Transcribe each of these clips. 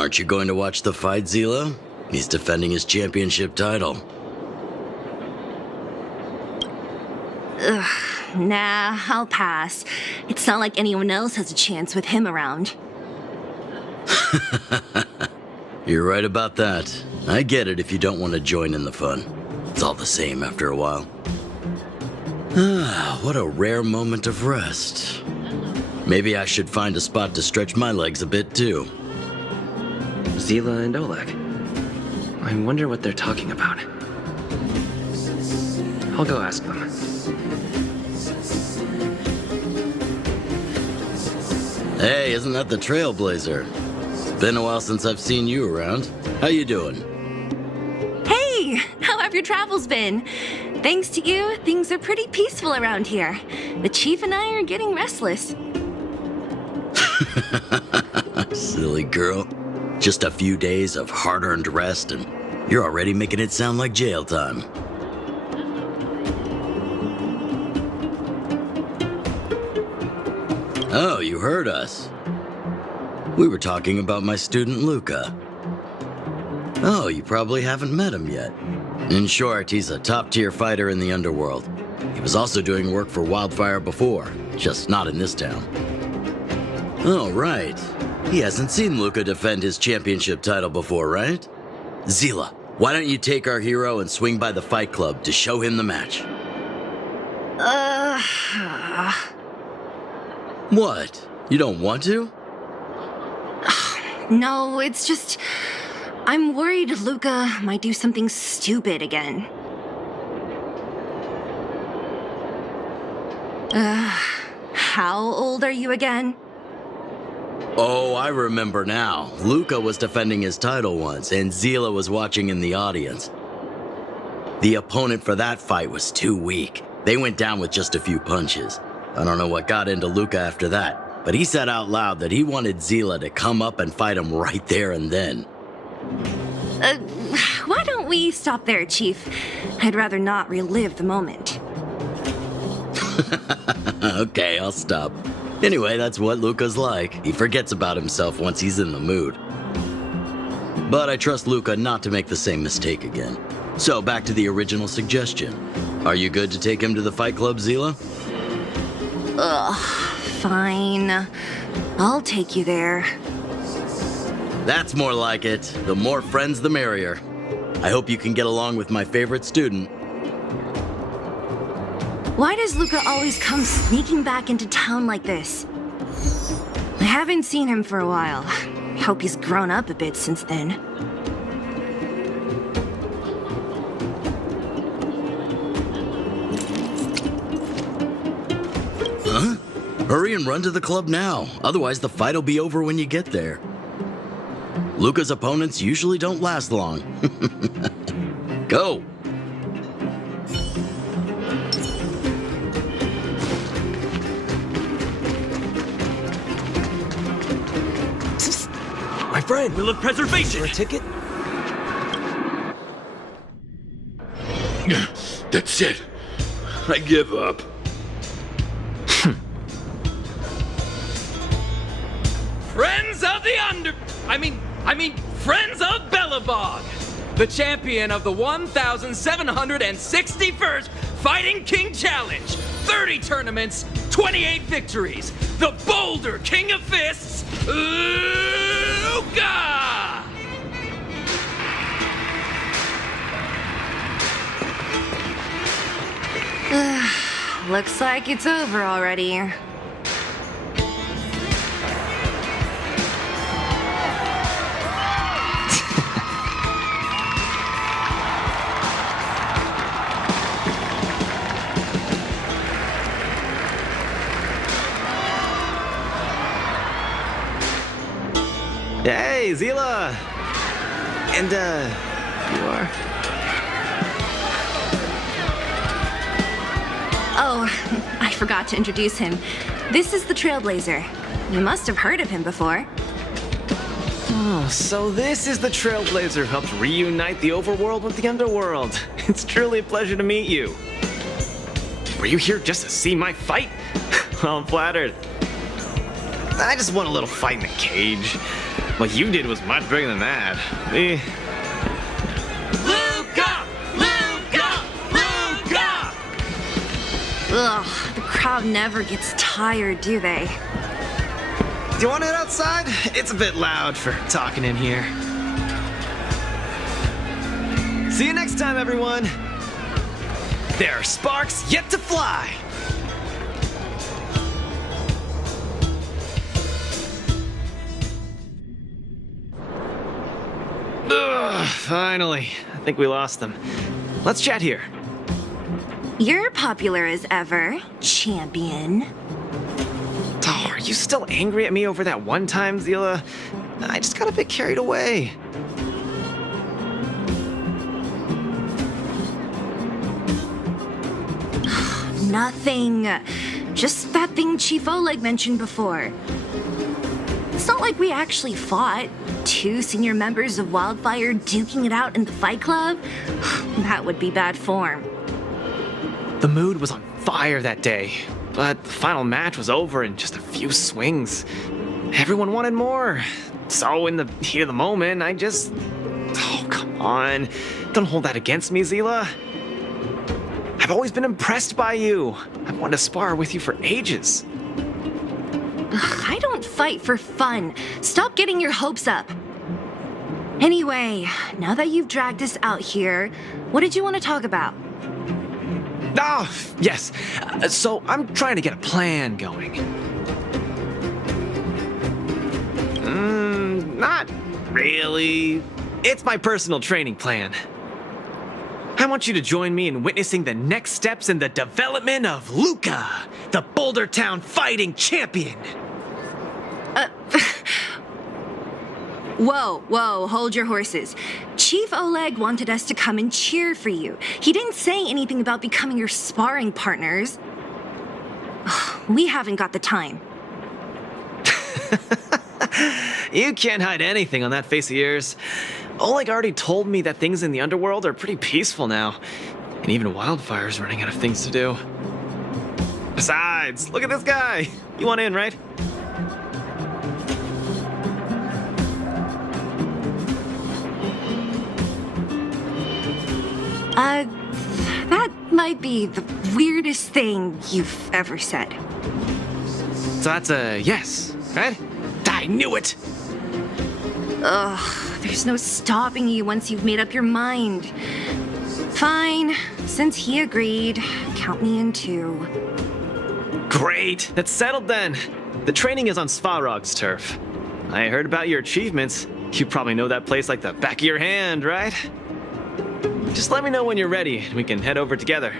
Aren't you going to watch the fight, Zila? He's defending his championship title. Ugh, nah, I'll pass. It's not like anyone else has a chance with him around. You're right about that. I get it if you don't want to join in the fun. It's all the same after a while. Ah, what a rare moment of rest. Maybe I should find a spot to stretch my legs a bit too. Zila and Oleg. I wonder what they're talking about. I'll go ask them. Hey, isn't that the Trailblazer? It's been a while since I've seen you around. How you doing? Hey, how have your travels been? Thanks to you, things are pretty peaceful around here. The chief and I are getting restless. Silly girl. Just a few days of hard-earned rest and you're already making it sound like jail time. Oh, you heard us. We were talking about my student Luka. Oh, you probably haven't met him yet. In short, he's a top-tier fighter in the underworld. He was also doing work for Wildfire before, just not in this town. Oh, right. He hasn't seen Luka defend his championship title before, right? Zila, why don't you take our hero and swing by the fight club to show him the match? What? You don't want to? No, it's just... I'm worried Luka might do something stupid again. How old are you again? Oh, I remember now. Luka was defending his title once, and Zila was watching in the audience. The opponent for that fight was too weak. They went down with just a few punches. I don't know what got into Luka after that, but he said out loud that he wanted Zila to come up and fight him right there and then. Why don't we stop there, Chief? I'd rather not relive the moment. Okay, I'll stop. Anyway, that's what Luka's like. He forgets about himself once he's in the mood. But I trust Luka not to make the same mistake again. So back to the original suggestion. Are you good to take him to the fight club, Zila? Ugh, fine. I'll take you there. That's more like it. The more friends, the merrier. I hope you can get along with my favorite student. Why does Luka always come sneaking back into town like this? I haven't seen him for a while. I hope he's grown up a bit since then. Huh? Hurry and run to the club now. Otherwise, the fight'll be over when you get there. Luka's opponents usually don't last long. Go! My friend, Will of preservation! for a ticket? That's it. I give up. Friends of the Friends of Belobog, the champion of the 1,761st Fighting King Challenge, 30 tournaments, 28 victories, the Boulder King of Fists, Luka! Looks like it's over already. Hey, Zila! And, you are? Oh, I forgot to introduce him. This is the Trailblazer. You must have heard of him before. Oh, so this is the Trailblazer who helped reunite the overworld with the underworld. It's truly a pleasure to meet you. Were you here just to see my fight? Well, I'm flattered. I just want a little fight in the cage. What you did was much bigger than that. Me... Luka! Luka! Luka! Ugh, the crowd never gets tired, do they? Do you want to head outside? It's a bit loud for talking in here. See you next time, everyone. There are sparks yet to fly. Ugh, finally. I think we lost them. Let's chat here. You're popular as ever, champion. Oh, are you still angry at me over that one time, Zila? I just got a bit carried away. Nothing. Just that thing Chief Oleg mentioned before. It's not like we actually fought. 2 senior members of Wildfire duking it out in the Fight Club? That would be bad form. The mood was on fire that day, but the final match was over in just a few swings. Everyone wanted more. So in the heat of the moment, I just... Oh, come on. Don't hold that against me, Zila. I've always been impressed by you. I've wanted to spar with you for ages. I don't fight for fun. Stop getting your hopes up. Anyway, now that you've dragged us out here, what did you want to talk about? Oh, yes. So I'm trying to get a plan going. Not really. It's my personal training plan. I want you to join me in witnessing the next steps in the development of Luka, the Boulder Town fighting champion. Whoa, hold your horses. Chief Oleg wanted us to come and cheer for you. He didn't say anything about becoming your sparring partners. We haven't got the time. You can't hide anything on that face of yours. Oleg already told me that things in the underworld are pretty peaceful now, and even Wildfire's running out of things to do. Besides, look at this guy. You want in, right? That might be the weirdest thing you've ever said. So that's a yes, right? I knew it! Ugh, there's no stopping you once you've made up your mind. Fine, since he agreed, count me in too. Great, that's settled then. The training is on Svarog's turf. I heard about your achievements. You probably know that place like the back of your hand, right? Just let me know when you're ready and we can head over together.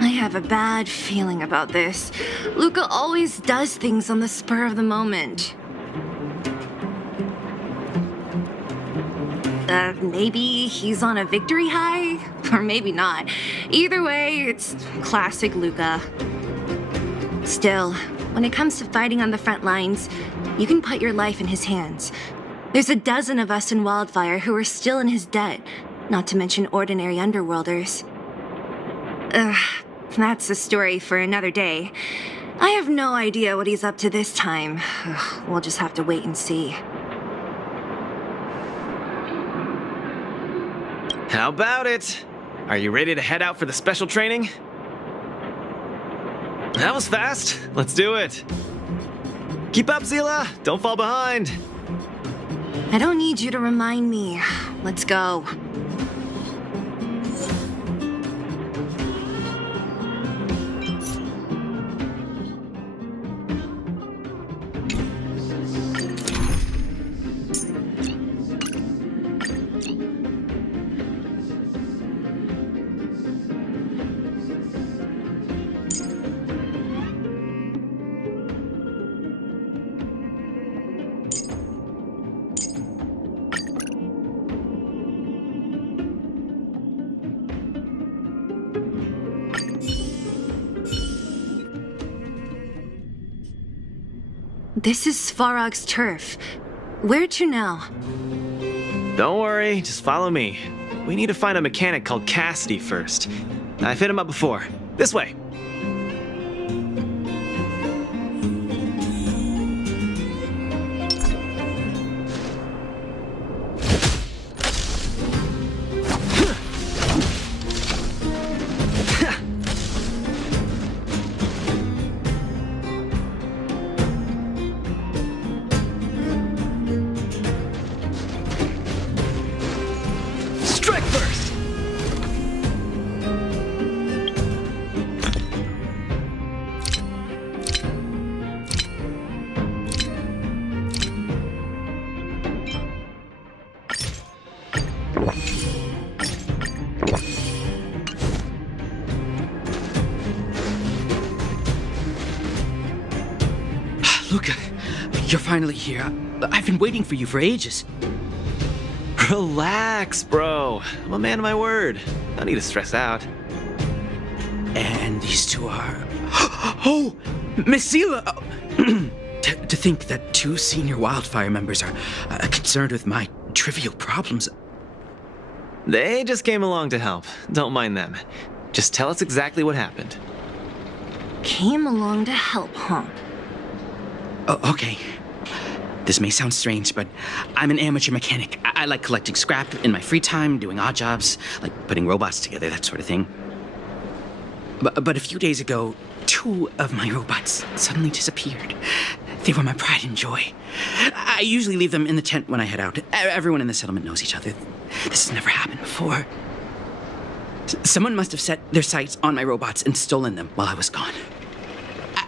I have a bad feeling about this. Luka always does things on the spur of the moment. Maybe he's on a victory high? Or maybe not. Either way, it's classic Luka. Still, when it comes to fighting on the front lines, you can put your life in his hands. There's a dozen of us in Wildfire who are still in his debt, not to mention ordinary underworlders. That's a story for another day. I have no idea what he's up to this time. We'll just have to wait and see. How about it? Are you ready to head out for the special training? That was fast. Let's do it. Keep up, Zila. Don't fall behind. I don't need you to remind me. Let's go. This is Svarog's turf. Where to now? Don't worry, just follow me. We need to find a mechanic called Cassidy first. I've hit him up before. This way. Luka, you're finally here. I've been waiting for you for ages. Relax, bro. I'm a man of my word. No need to stress out. And these two are... Oh! Miss Zila! To think that 2 senior wildfire members are concerned with my trivial problems. They just came along to help. Don't mind them. Just tell us exactly what happened. Came along to help, huh? Oh, okay. This may sound strange, but I'm an amateur mechanic. I like collecting scrap in my free time, doing odd jobs, like putting robots together, that sort of thing. But a few days ago, 2 of my robots suddenly disappeared. They were my pride and joy. I usually leave them in the tent when I head out. Everyone in the settlement knows each other. This has never happened before. Someone must have set their sights on my robots and stolen them while I was gone.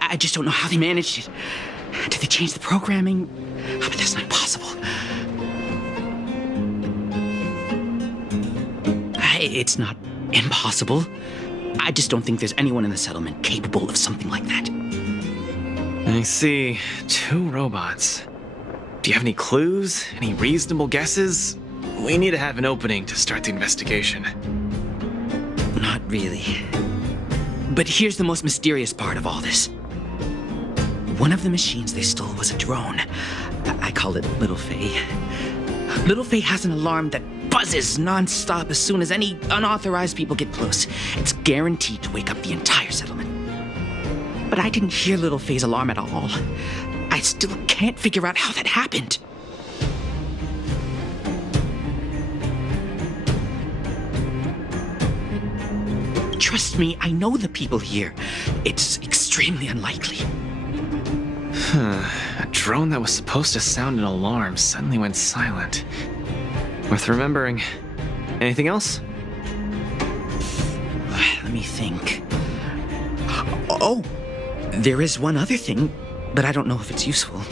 I just don't know how they managed it. Did they change the programming? But that's not possible. It's not impossible. I just don't think there's anyone in the settlement capable of something like that. I see. 2 robots. Do you have any clues? Any reasonable guesses? We need to have an opening to start the investigation. Not really. But here's the most mysterious part of all this. One of the machines they stole was a drone. I call it Little Faye. Little Faye has an alarm that buzzes non-stop as soon as any unauthorized people get close. It's guaranteed to wake up the entire settlement. But I didn't hear Little Faye's alarm at all. I still can't figure out how that happened. Trust me, I know the people here. It's extremely unlikely. A drone that was supposed to sound an alarm suddenly went silent. Worth remembering. Anything else? Let me think. Oh, there is one other thing, but I don't know if it's useful.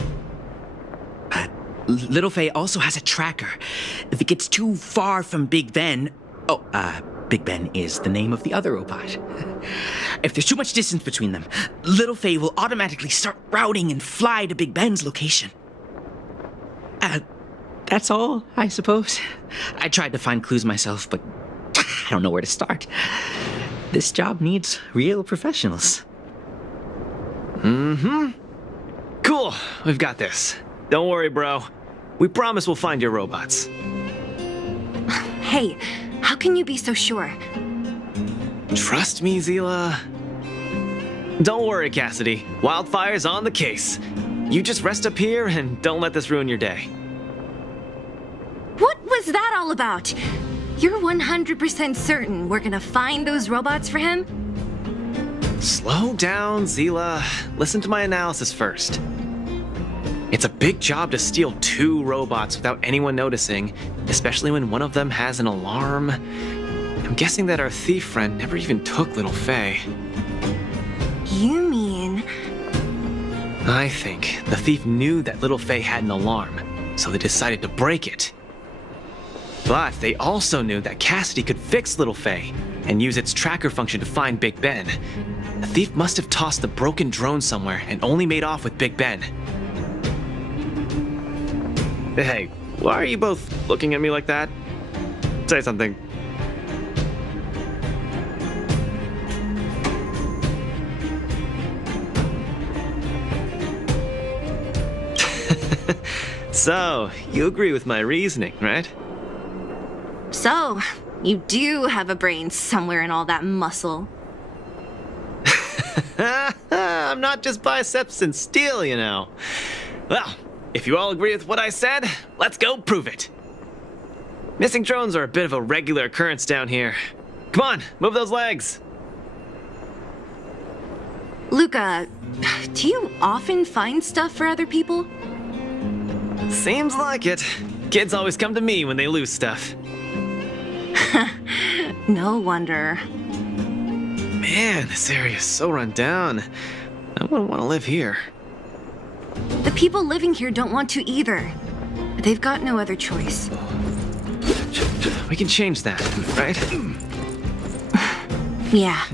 Little Faye also has a tracker. If it gets too far from Big Ben... Big Ben is the name of the other robot. If there's too much distance between them, Little Faye will automatically start routing and fly to Big Ben's location. That's all, I suppose. I tried to find clues myself, but I don't know where to start. This job needs real professionals. Cool. We've got this. Don't worry, bro. We promise we'll find your robots. Hey, how can you be so sure? Trust me, Zila. Don't worry, Cassidy. Wildfire's on the case. You just rest up here and don't let this ruin your day. What was that all about? You're 100% certain we're gonna find those robots for him? Slow down, Zila. Listen to my analysis first. It's a big job to steal 2 robots without anyone noticing, especially when one of them has an alarm. I'm guessing that our thief friend never even took Little Faye. You mean... I think the thief knew that Little Faye had an alarm, so they decided to break it. But they also knew that Cassidy could fix Little Faye and use its tracker function to find Big Ben. The thief must have tossed the broken drone somewhere and only made off with Big Ben. Hey, why are you both looking at me like that? Say something. So, you agree with my reasoning, right? So, you do have a brain somewhere in all that muscle. I'm not just biceps and steel, you know. Well, if you all agree with what I said, let's go prove it. Missing drones are a bit of a regular occurrence down here. Come on, move those legs. Luka, do you often find stuff for other people? Seems like it. Kids always come to me when they lose stuff. No wonder. Man, this area is so run down. I wouldn't want to live here. The people living here don't want to either. They've got no other choice. We can change that, right? Yeah.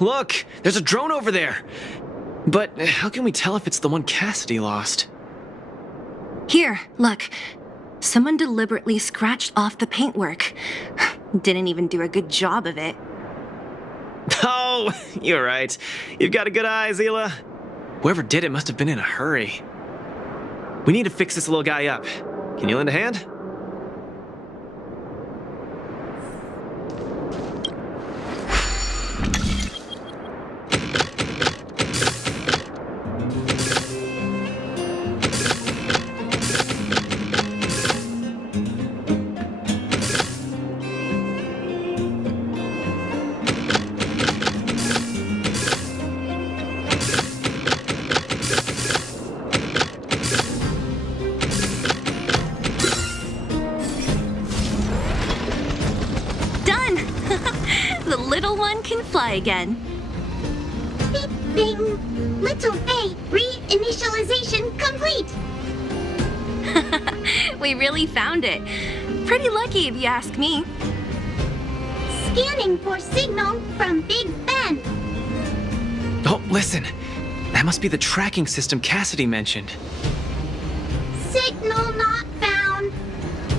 look! There's a drone over there! But how can we tell if it's the one Cassidy lost? Here, look. Someone deliberately scratched off the paintwork. Didn't even do a good job of it. Oh, you're right. You've got a good eye, Zila. Whoever did it must have been in a hurry. We need to fix this little guy up. Can you lend a hand? Fly again. Beep, bing. Little Faye, reinitialization complete. We really found it. Pretty lucky if you ask me. Scanning for signal from Big Ben. Oh, listen. That must be the tracking system Cassidy mentioned. Signal not found.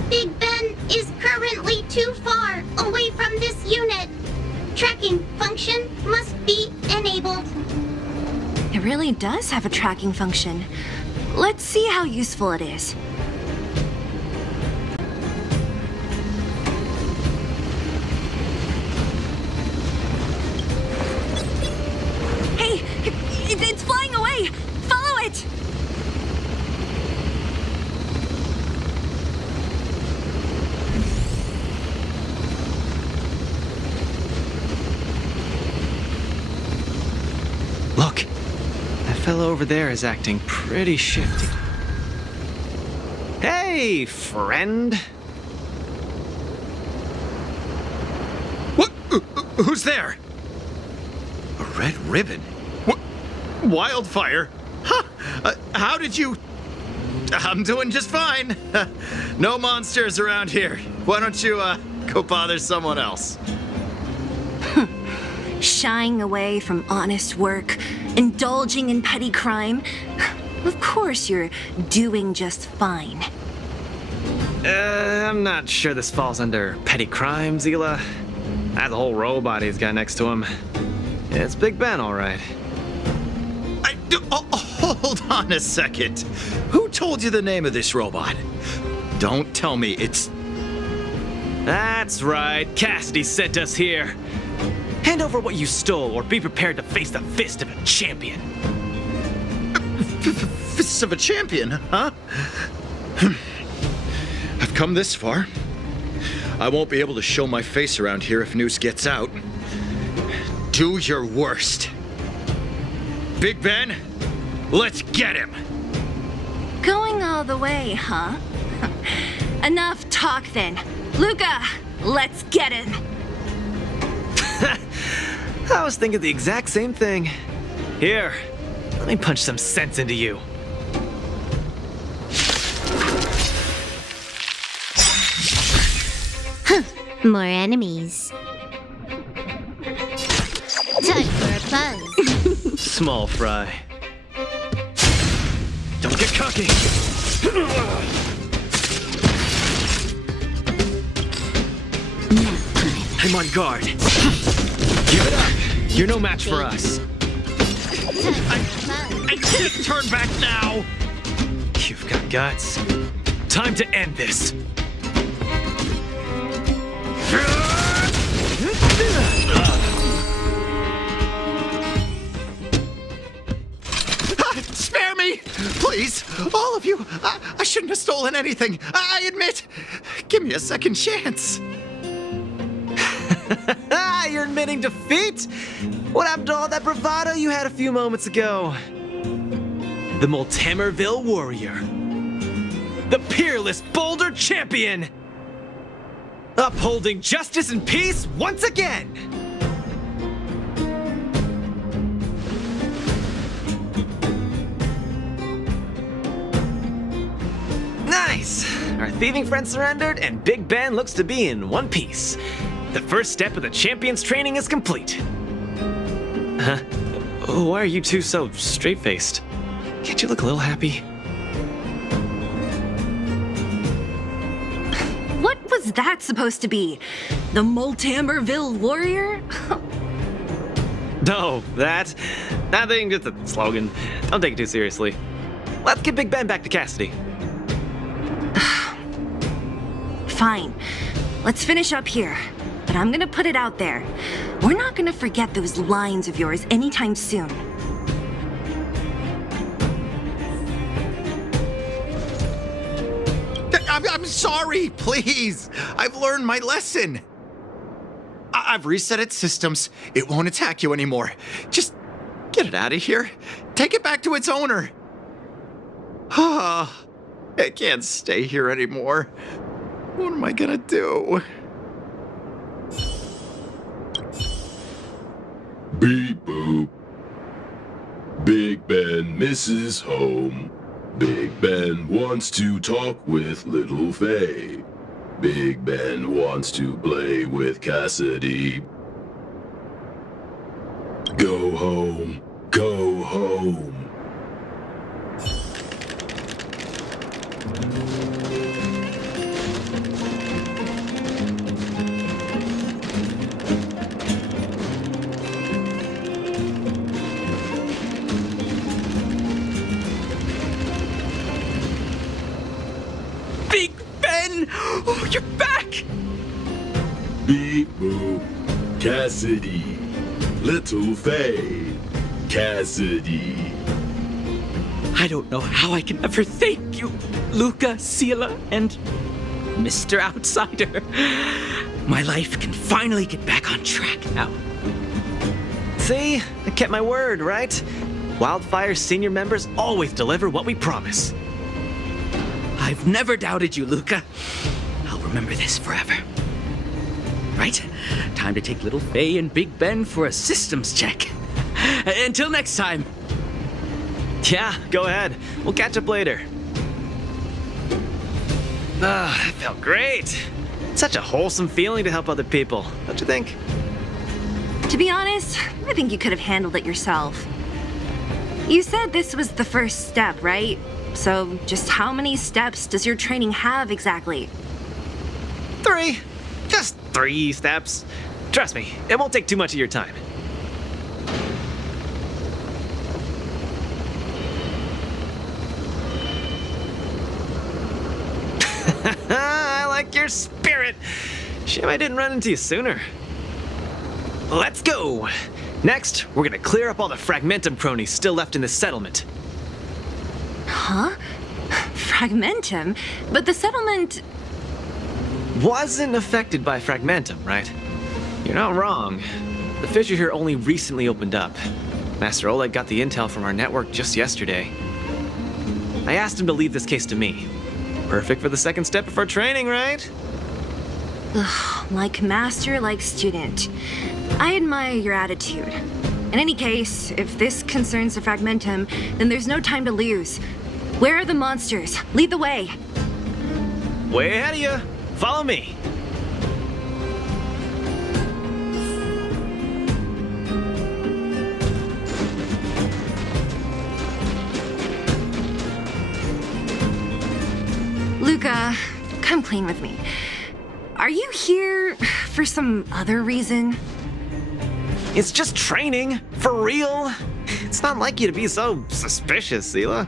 Big Ben is currently too far away from this unit. Tracking function must be enabled. It really does have a tracking function. Let's see how useful it is. Hey, it's flying away! Follow it! Look, that fellow over there is acting pretty shifty. Hey, friend. What? Who's there? A red ribbon? What? Wildfire? Huh? How did you... I'm doing just fine. No monsters around here. Why don't you, go bother someone else? Shying away from honest work, indulging in petty crime. Of course you're doing just fine. I'm not sure this falls under petty crime, Zila. That whole robot he's got next to him. It's Big Ben, all right. Hold on a second. Who told you the name of this robot? Don't tell me it's... That's right. Cassidy sent us here. Hand over what you stole, or be prepared to face the fist of a champion. Fists of a champion, huh? I've come this far. I won't be able to show my face around here if news gets out. Do your worst. Big Ben, let's get him! Going all the way, huh? Enough talk then. Luka, let's get him! I was thinking the exact same thing. Here, let me punch some sense into you. More enemies. Time for a buzz. Small fry. Don't get cocky. I'm on guard. Give it up. You're no match for us. I can't turn back now! You've got guts. Time to end this. Spare me! Please! All of you! I shouldn't have stolen anything! I admit! Give me a second chance! You're admitting defeat? What happened to all that bravado you had a few moments ago? The Multimerville Warrior. The peerless Boulder Champion! Upholding justice and peace once again! Nice! Our thieving friend surrendered, and Big Ben looks to be in one piece. The first step of the champion's training is complete. Why are you two so straight-faced? Can't you look a little happy? What was that supposed to be? The Moltamberville Warrior? No, that thing just a slogan. Don't take it too seriously. Let's get Big Ben back to Cassidy. Fine. Let's finish up here. But I'm gonna put it out there. We're not gonna forget those lines of yours anytime soon. I'm sorry, please. I've learned my lesson. I've reset its systems. It won't attack you anymore. Just get it out of here. Take it back to its owner. Ah, I can't stay here anymore. What am I gonna do? Beep boop. Big Ben misses home. Big Ben wants to talk with little Faye. Big Ben wants to play with Cassidy. Go home. Go home. Big Ben! Oh, you're back! Beep boop. Cassidy. Little Faye. Cassidy. I don't know how I can ever thank you, Luka, Sela, and Mr. Outsider. My life can finally get back on track now. See? I kept my word, right? Wildfire's senior members always deliver what we promise. I've never doubted you, Luka. I'll remember this forever. Right, time to take little Faye and Big Ben for a systems check. Until next time. Yeah, go ahead. We'll catch up later. That felt great. Such a wholesome feeling to help other people, don't you think? To be honest, I think you could have handled it yourself. You said this was the first step, right? So just how many steps does your training have exactly? 3. Just 3 steps. Trust me, it won't take too much of your time. I like your spirit. Shame I didn't run into you sooner. Let's go. Next, we're gonna clear up all the Fragmentum cronies still left in this settlement. Huh? Fragmentum? But the settlement... Wasn't affected by Fragmentum, right? You're not wrong. The fissure here only recently opened up. Master Oleg got the intel from our network just yesterday. I asked him to leave this case to me. Perfect for the second step of our training, right? Ugh, like master, like student. I admire your attitude. In any case, if this concerns the Fragmentum, then there's no time to lose. Where are the monsters? Lead the way. Way ahead of you. Follow me. Luka, come clean with me. Are you here for some other reason? It's just training. For real. It's not like you to be so suspicious, Sela.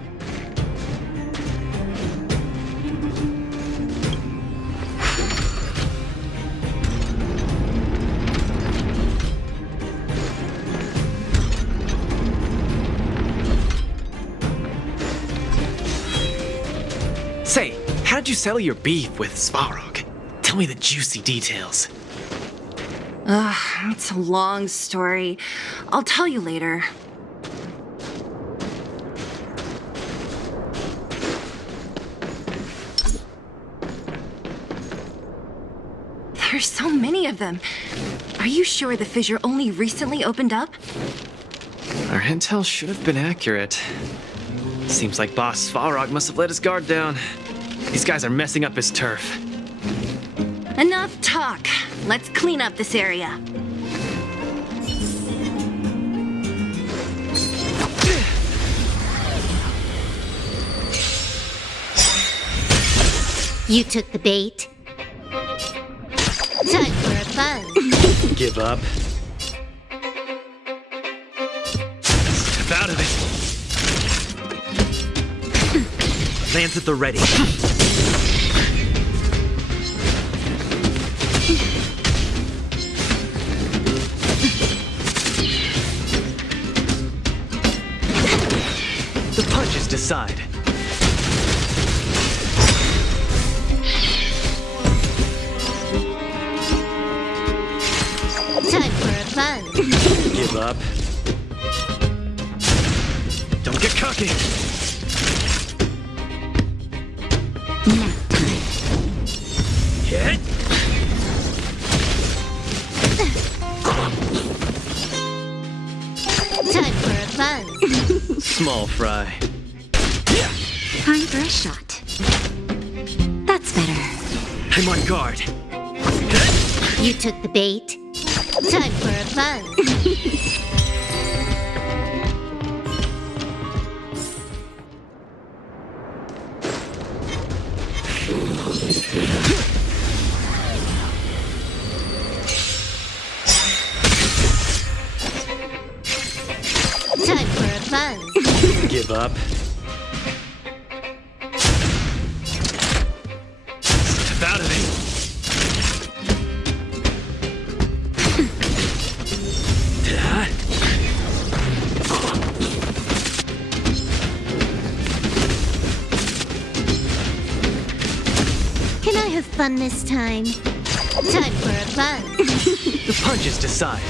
Say, how did you settle your beef with Svarog? Tell me the juicy details. Ugh, it's a long story. I'll tell you later. There's so many of them. Are you sure the fissure only recently opened up? Our intel should have been accurate. Seems like Boss Svarog must have let his guard down. These guys are messing up his turf. Enough talk. Let's clean up this area. You took the bait. Time for a buzz. Give up. Step out of it. Lance at the ready. The punches decide. Time for a buzz. Give up. Don't get cocky. Nap time. Hit. Time for a buzz. Small fry. Time for a shot. That's better. I'm on guard. You took the bait. Time for a buzz. Time for a buzz. Give up. Step out of it. Can I have fun this time? Time for a buzz. The punches decide.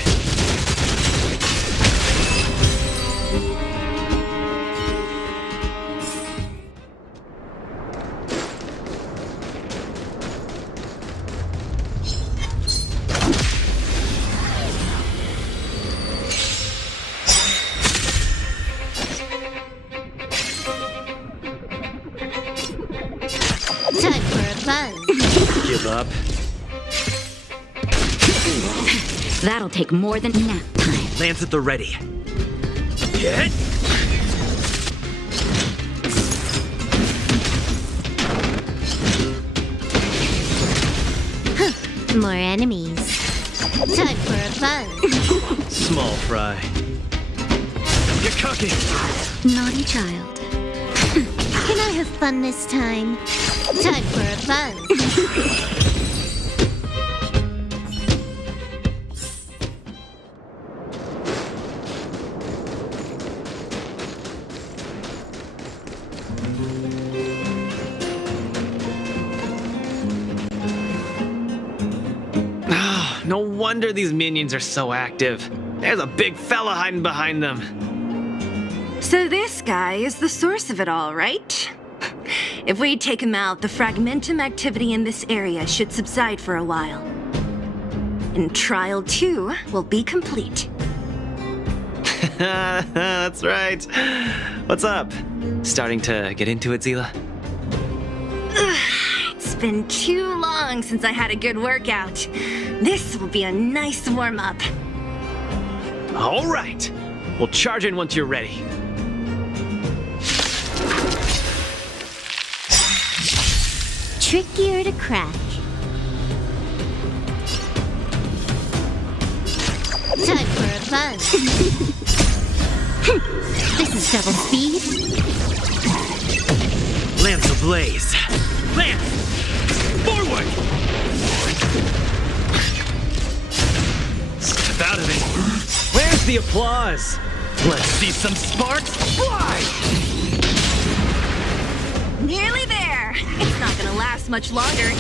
Time for a buzz. Give up. That'll take more than nap time. Lance at the ready. Hit. More enemies. Time for a buzz. Small fry. Get cocky. Naughty child. Can I have fun this time? Time for a buzz. Oh, no wonder these minions are so active. There's a big fella hiding behind them. So this guy is the source of it all, right? If we take him out, the fragmentum activity in this area should subside for a while. And Trial 2 will be complete. That's right. What's up? Starting to get into it, Zila? It's been too long since I had a good workout. This will be a nice warm-up. All right. We'll charge in once you're ready. Trickier to crack. Time for a buzz. This is double speed. Lance ablaze. Lance! Forward! Step out of it. Where's the applause? Let's see some sparks fly! Nearly there. It's not gonna last much longer.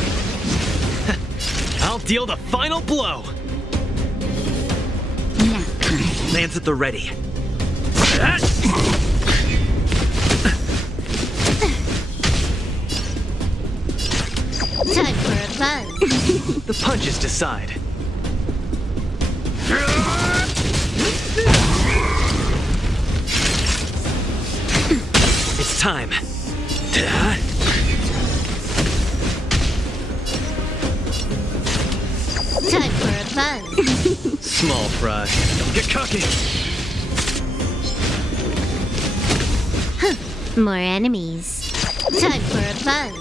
I'll deal the final blow. Nap time. Lance at the ready. Time for a buzz. The punches decide. It's time. Time for a buzz. Small fry. Don't get cocky. More enemies. Time for a buzz.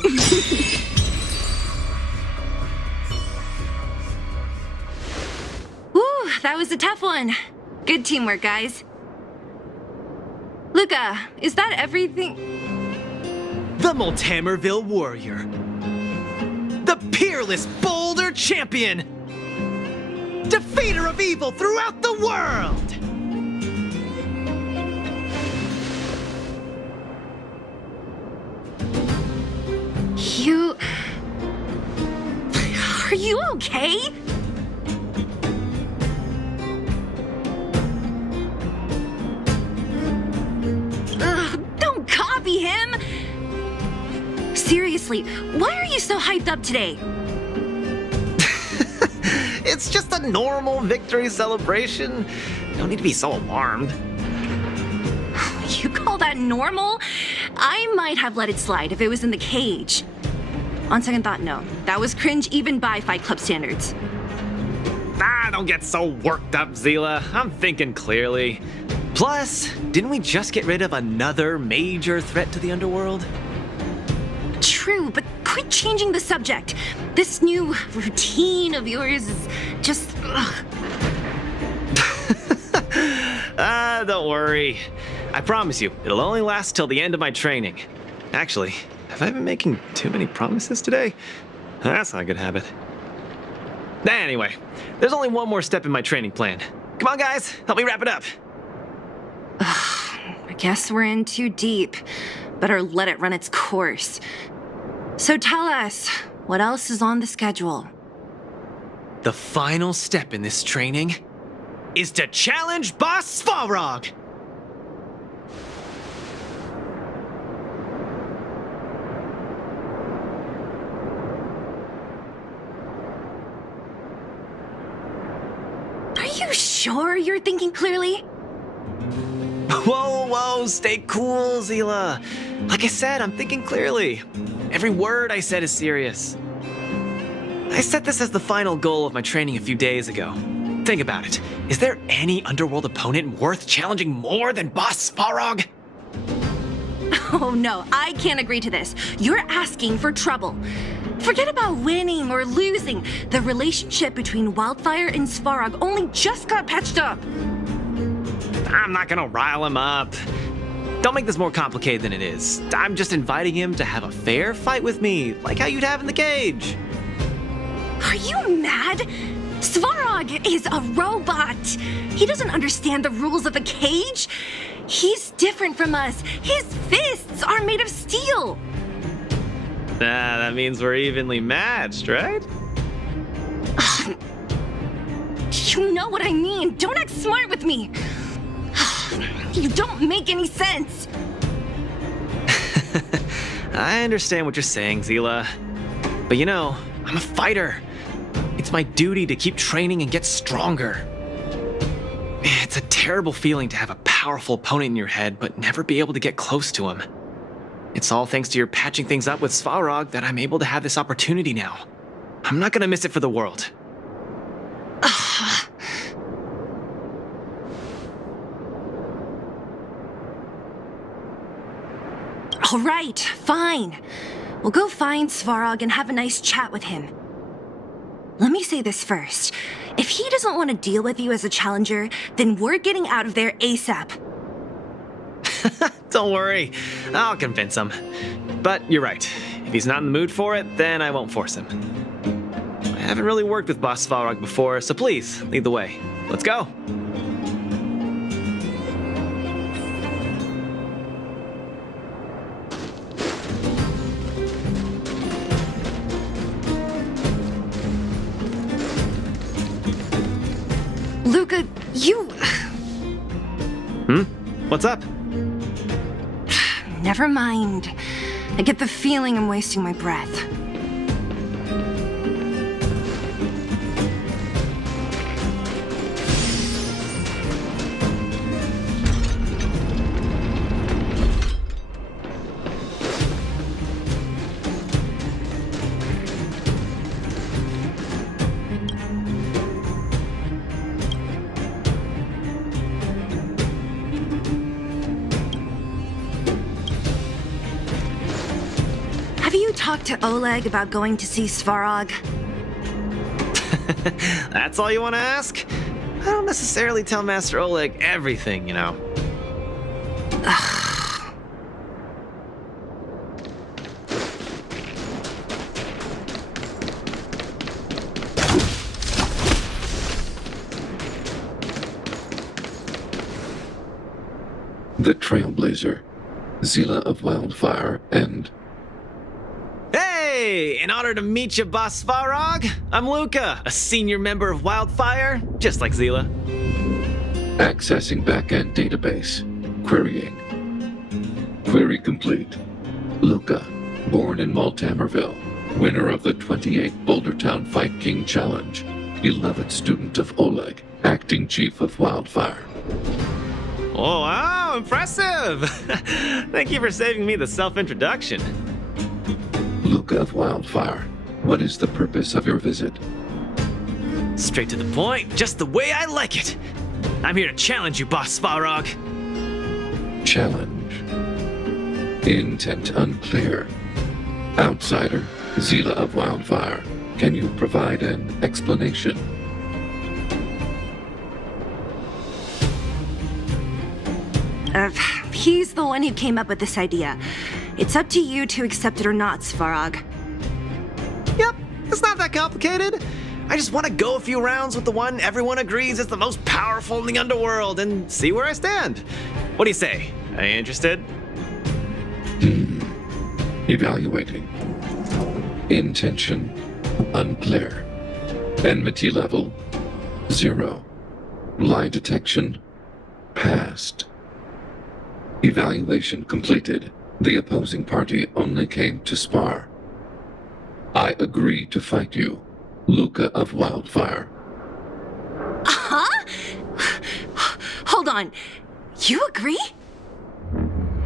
That was a tough one. Good teamwork, guys. Luka, is that everything? The Multamerville Warrior. The peerless Boulder Champion. Defeater of evil throughout the world. You... Are you okay? Don't copy him! Seriously, why are you so hyped up today? It's just a normal victory celebration. No need to be so alarmed. You call that normal? I might have let it slide if it was in the cage. On second thought, no. That was cringe even by Fight Club standards. Don't get so worked up, Zila. I'm thinking clearly. Plus, didn't we just get rid of another major threat to the underworld? True, but quit changing the subject. This new routine of yours is just... Don't worry. I promise you, it'll only last till the end of my training. Actually, have I been making too many promises today? That's not a good habit. Anyway, there's only one more step in my training plan. Come on, guys, help me wrap it up. I guess we're in too deep. Better let it run its course. So tell us, what else is on the schedule? The final step in this training is to challenge Boss Svarog! Are you sure you're thinking clearly? Whoa, stay cool, Zila. Like I said, I'm thinking clearly. Every word I said is serious. I set this as the final goal of my training a few days ago. Think about it. Is there any underworld opponent worth challenging more than Boss Svarog? Oh no, I can't agree to this. You're asking for trouble. Forget about winning or losing. The relationship between Wildfire and Svarog only just got patched up. I'm not gonna rile him up. Don't make this more complicated than it is. I'm just inviting him to have a fair fight with me, like how you'd have in the cage. Are you mad? Svarog is a robot. He doesn't understand the rules of a cage. He's different from us. His fists are made of steel. That means we're evenly matched, right? You know what I mean. Don't act smart with me. You don't make any sense. I understand what you're saying, Zila. But you know, I'm a fighter. It's my duty to keep training and get stronger. It's a terrible feeling to have a powerful opponent in your head, but never be able to get close to him. It's all thanks to your patching things up with Svarog that I'm able to have this opportunity now. I'm not gonna miss it for the world. All right, fine. We'll go find Svarog and have a nice chat with him. Let me say this first. If he doesn't want to deal with you as a challenger, then we're getting out of there ASAP. Don't worry, I'll convince him. But you're right. If he's not in the mood for it, then I won't force him. I haven't really worked with Boss Svarog before, so please, lead the way. Let's go. Luka, you... What's up? Never mind. I get the feeling I'm wasting my breath. Talk to Oleg about going to see Svarog? That's all you want to ask? I don't necessarily tell Master Oleg everything, you know. The Trailblazer, Zila of Wildfire, and... Hey! In honor to meet you, Boss Svarog, I'm Luka, a senior member of Wildfire, just like Zila. Accessing backend database. Querying. Query complete. Luka, born in Maltamerville, winner of the 28th Bouldertown Fight King Challenge, 11th student of Oleg, acting chief of Wildfire. Oh, wow, impressive! Thank you for saving me the self-introduction. Luka of Wildfire, what is the purpose of your visit? Straight to the point, just the way I like it. I'm here to challenge you, Boss Svarog. Challenge. Intent unclear. Outsider, Zila of Wildfire, can you provide an explanation? He's the one who came up with this idea. It's up to you to accept it or not, Svarog. Yep, it's not that complicated. I just want to go a few rounds with the one everyone agrees is the most powerful in the underworld and see where I stand. What do you say? Are you interested? Evaluating. Intention unclear. Enmity level 0. Lie detection passed. Evaluation completed. The opposing party only came to spar. I agree to fight you, Luka of Wildfire. Huh? Hold on. You agree?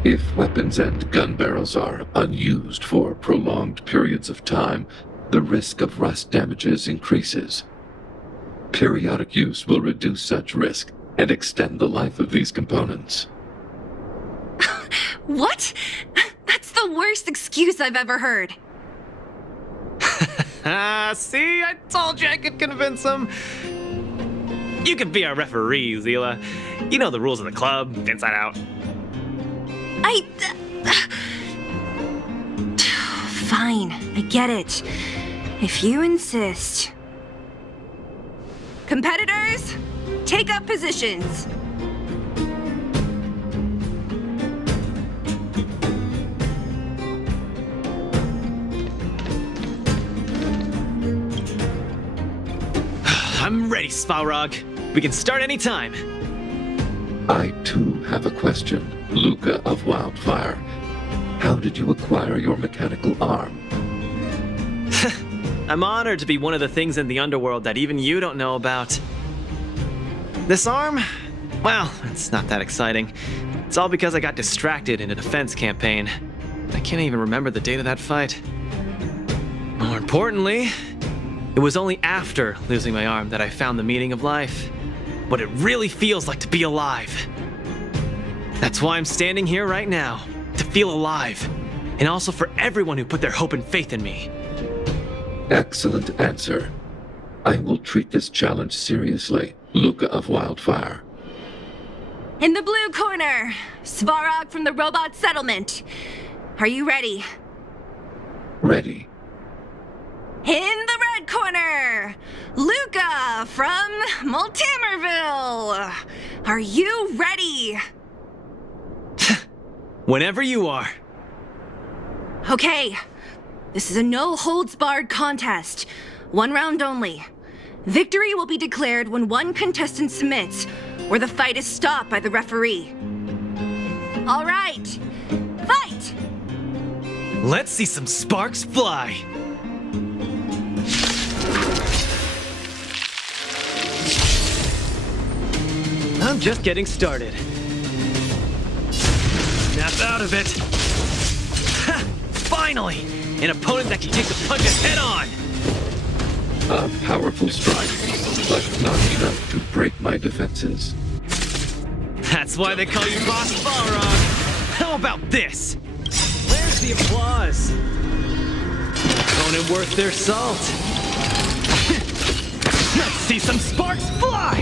If weapons and gun barrels are unused for prolonged periods of time, the risk of rust damages increases. Periodic use will reduce such risk and extend the life of these components. What? That's the worst excuse I've ever heard. See, I told you I could convince him. You could be our referee, Zila. You know the rules of the club, inside out. Fine, I get it. If you insist. Competitors, take up positions. I'm ready, Svarog. We can start anytime. I too have a question, Luka of Wildfire. How did you acquire your mechanical arm? I'm honored to be one of the things in the underworld that even you don't know about. This arm? Well, it's not that exciting. It's all because I got distracted in a defense campaign. I can't even remember the date of that fight. More importantly, it was only after losing my arm that I found the meaning of life. What it really feels like to be alive. That's why I'm standing here right now, to feel alive. And also for everyone who put their hope and faith in me. Excellent answer. I will treat this challenge seriously, Luka of Wildfire. In the blue corner, Svarog from the robot settlement. Are you ready? Ready. In the red corner, Luka from Maltamerville. Are you ready? Whenever you are. Okay, this is a no-holds-barred contest. 1 round only. Victory will be declared when one contestant submits, or the fight is stopped by the referee. All right, fight! Let's see some sparks fly. I'm just getting started. Snap out of it. Ha! Finally! An opponent that can take the punches head on! A powerful strike, but not enough to break my defenses. That's why they call you Boss Balrog. How about this? Where's the applause? Opponent worth their salt. Let's see some sparks fly!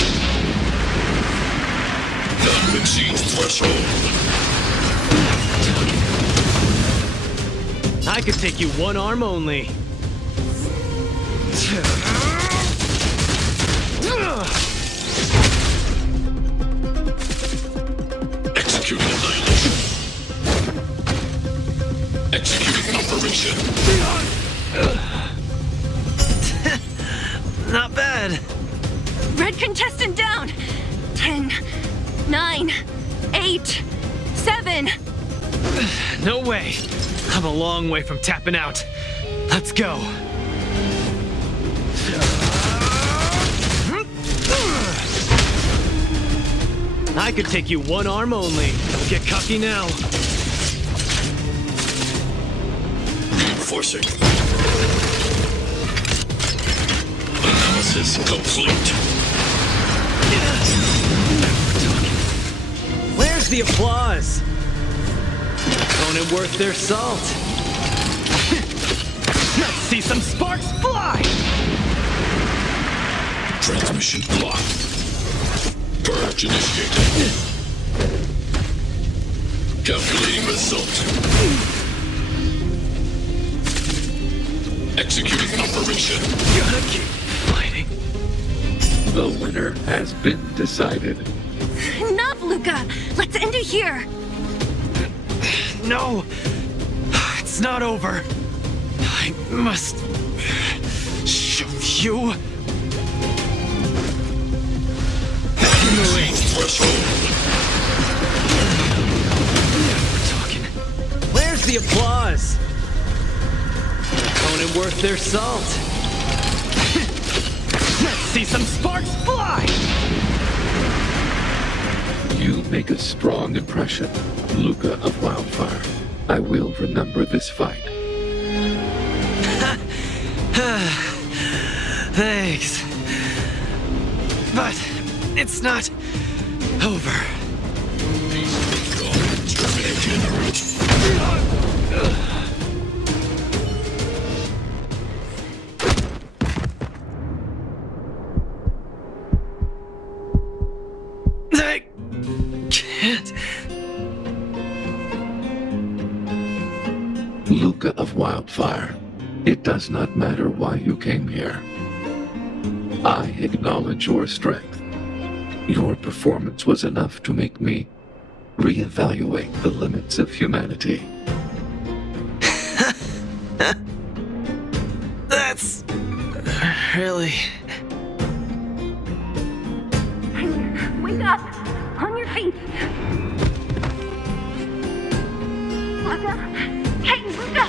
Gun exceeds threshold. I could take you one arm only. Executing annihilation. Executing operation. Not bad. Red contestant down. 10, 9, 8, 7. No way. I'm a long way from tapping out. Let's go. I could take you one arm only. Don't get cocky now. Reinforcing. Analysis complete. Where's the applause? Opponent worth their salt. Let's see some sparks fly! Transmission blocked. Purge initiated. Calculating result. Executing operation. Gotta keep fighting. The winner has been decided. Enough, Luka. Let's end it here. No, it's not over. I must show you. In the ring. We're talking. Where's the applause? Opponent worth their salt. Let's see some sparks fly. You make a strong impression, Luka of Wildfire. I will remember this fight. Thanks. But it's not over. I can't. Luka of Wildfire, it does not matter why you came here. I acknowledge your strength. Your performance was enough to make me reevaluate the limits of humanity. That's really... Wake up! On your feet! Luka! Hey, Luka!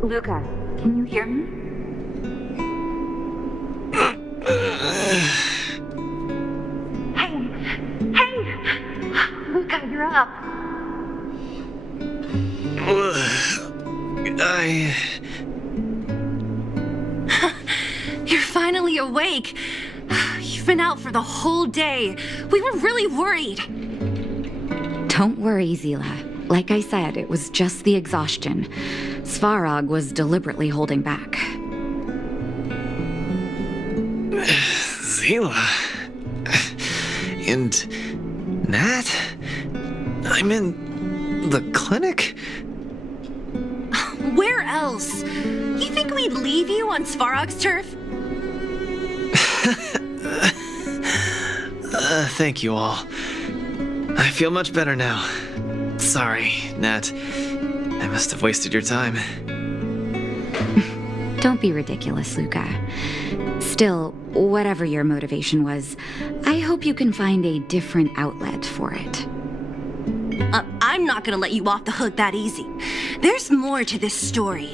Luka, can you hear me? Hey! Luka, you're up! You're finally awake! You've been out for the whole day. We were really worried. Don't worry, Zila. Like I said, it was just the exhaustion. Svarog was deliberately holding back. Zila... And... Nat? I'm in... the clinic? Where else? You think we'd leave you on Svarog's turf? Thank you all. I feel much better now. Sorry, Nat. I must have wasted your time. Don't be ridiculous, Luka. Still, whatever your motivation was, I hope you can find a different outlet for it. I'm not gonna let you off the hook that easy. There's more to this story.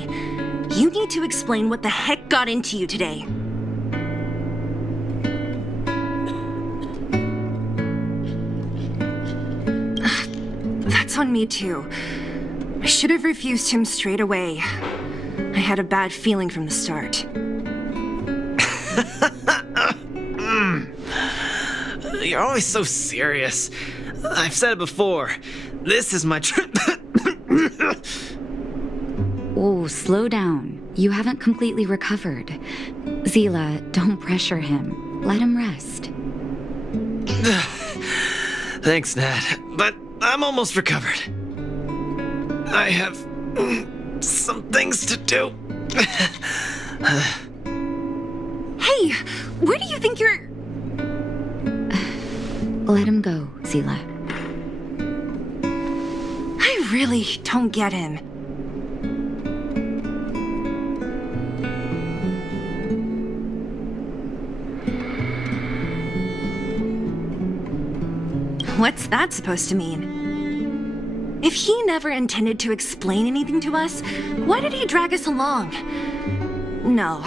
You need to explain what the heck got into you today. That's on me too. I should have refused him straight away. I had a bad feeling from the start. You're always so serious. I've said it before. This is my Oh, slow down. You haven't completely recovered. Zila, don't pressure him. Let him rest. Thanks, Nat, but I'm almost recovered. I have some things to do. Hey, where do you think you're... Let him go, Zila. I really don't get him. What's that supposed to mean? If he never intended to explain anything to us, why did he drag us along? No,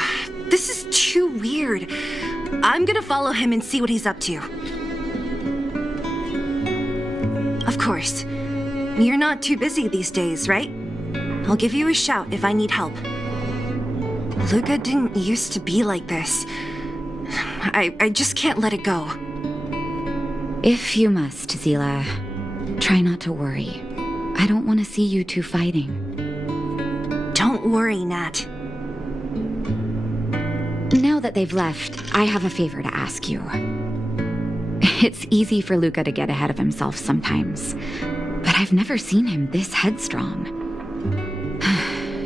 this is too weird. I'm gonna follow him and see what he's up to. Of course. You're not too busy these days, right? I'll give you a shout if I need help. Luka didn't used to be like this. I just can't let it go. If you must, Zila, try not to worry. I don't want to see you two fighting. Don't worry, Nat. Now that they've left, I have a favor to ask you. It's easy for Luka to get ahead of himself sometimes, but I've never seen him this headstrong.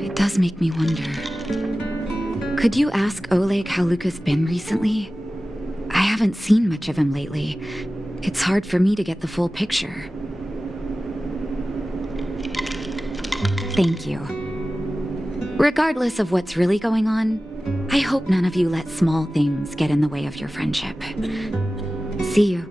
It does make me wonder. Could you ask Oleg how Luka's been recently? I haven't seen much of him lately. It's hard for me to get the full picture. Thank you. Regardless of what's really going on, I hope none of you let small things get in the way of your friendship. See you.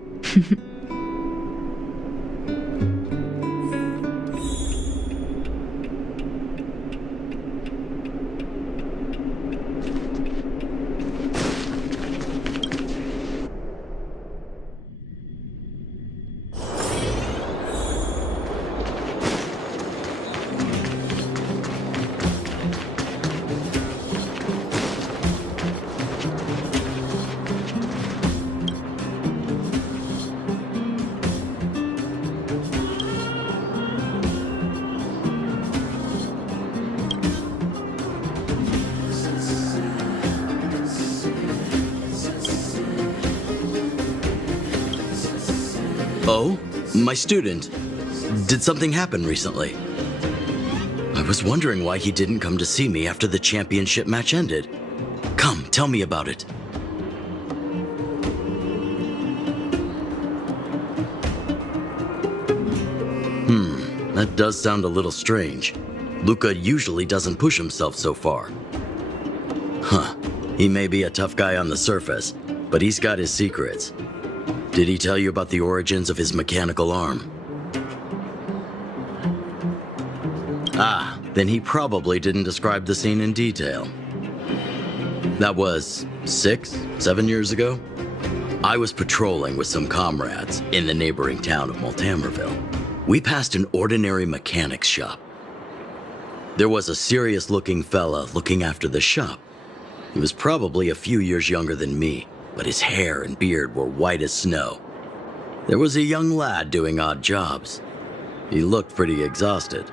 Oh? My student. Did something happen recently? I was wondering why he didn't come to see me after the championship match ended. Come, tell me about it. That does sound a little strange. Luka usually doesn't push himself so far. Huh. He may be a tough guy on the surface, but he's got his secrets. Did he tell you about the origins of his mechanical arm? Ah, then he probably didn't describe the scene in detail. That was 7 years ago? I was patrolling with some comrades in the neighboring town of Multamerville. We passed an ordinary mechanic's shop. There was a serious-looking fella looking after the shop. He was probably a few years younger than me, but his hair and beard were white as snow. There was a young lad doing odd jobs. He looked pretty exhausted.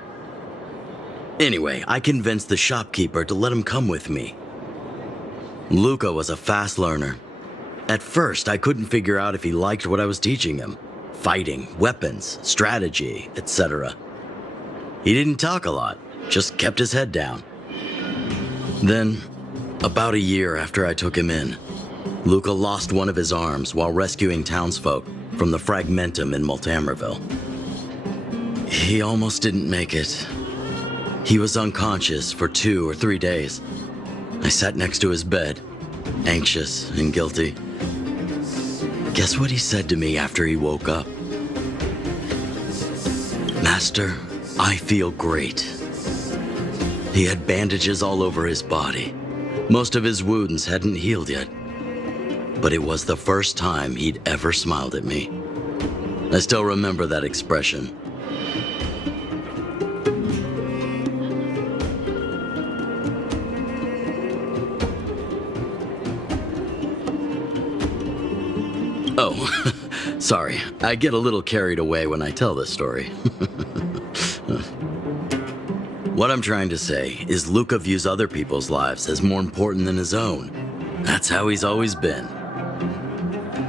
Anyway, I convinced the shopkeeper to let him come with me. Luka was a fast learner. At first, I couldn't figure out if he liked what I was teaching him. Fighting, weapons, strategy, etc. He didn't talk a lot, just kept his head down. Then, about a year after I took him in, Luka lost one of his arms while rescuing townsfolk from the Fragmentum in Multamerville. He almost didn't make it. He was unconscious for 2 or 3 days. I sat next to his bed, anxious and guilty. Guess what he said to me after he woke up? Master, I feel great. He had bandages all over his body. Most of his wounds hadn't healed yet. But it was the first time he'd ever smiled at me. I still remember that expression. Oh, sorry. I get a little carried away when I tell this story. What I'm trying to say is Luka views other people's lives as more important than his own. That's how he's always been.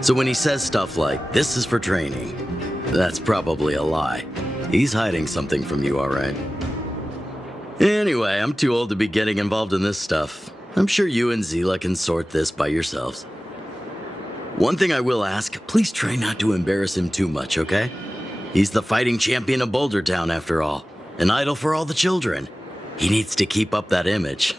So when he says stuff like, "This is for training," that's probably a lie. He's hiding something from you, all right? Anyway, I'm too old to be getting involved in this stuff. I'm sure you and Zila can sort this by yourselves. One thing I will ask, please try not to embarrass him too much, okay? He's the fighting champion of Boulder Town, after all. An idol for all the children. He needs to keep up that image.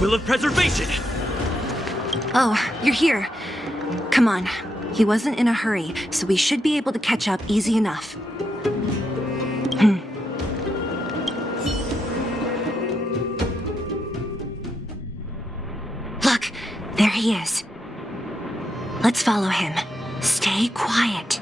Will of Preservation! Oh, you're here. Come on. He wasn't in a hurry, so we should be able to catch up easy enough. Look, there he is. Let's follow him. Stay quiet.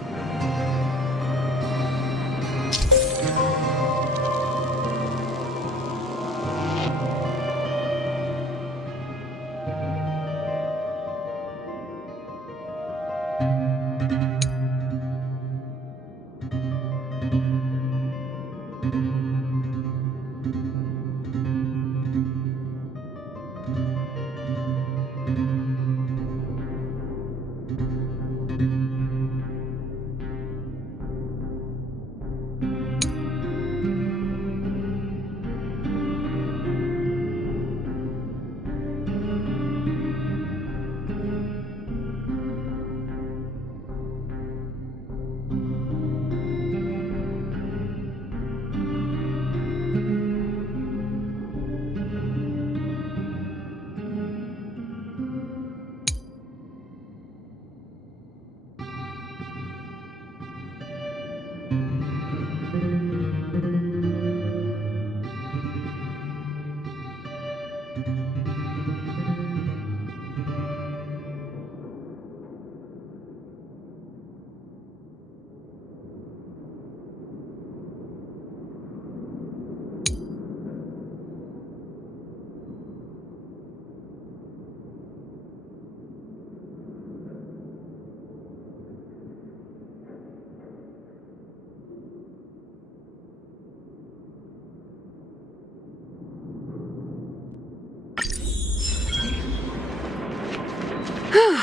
Whew.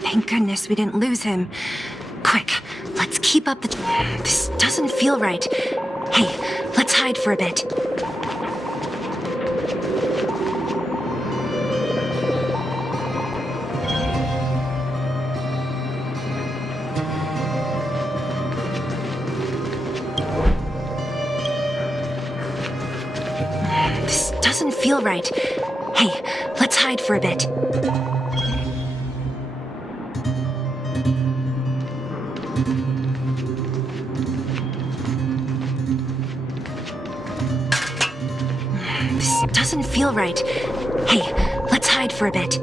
Thank goodness we didn't lose him. Quick, let's keep up the... This doesn't feel right. Hey, let's hide for a bit. This doesn't feel right. Hey, let's hide for a bit. This doesn't feel right. Hey, let's hide for a bit.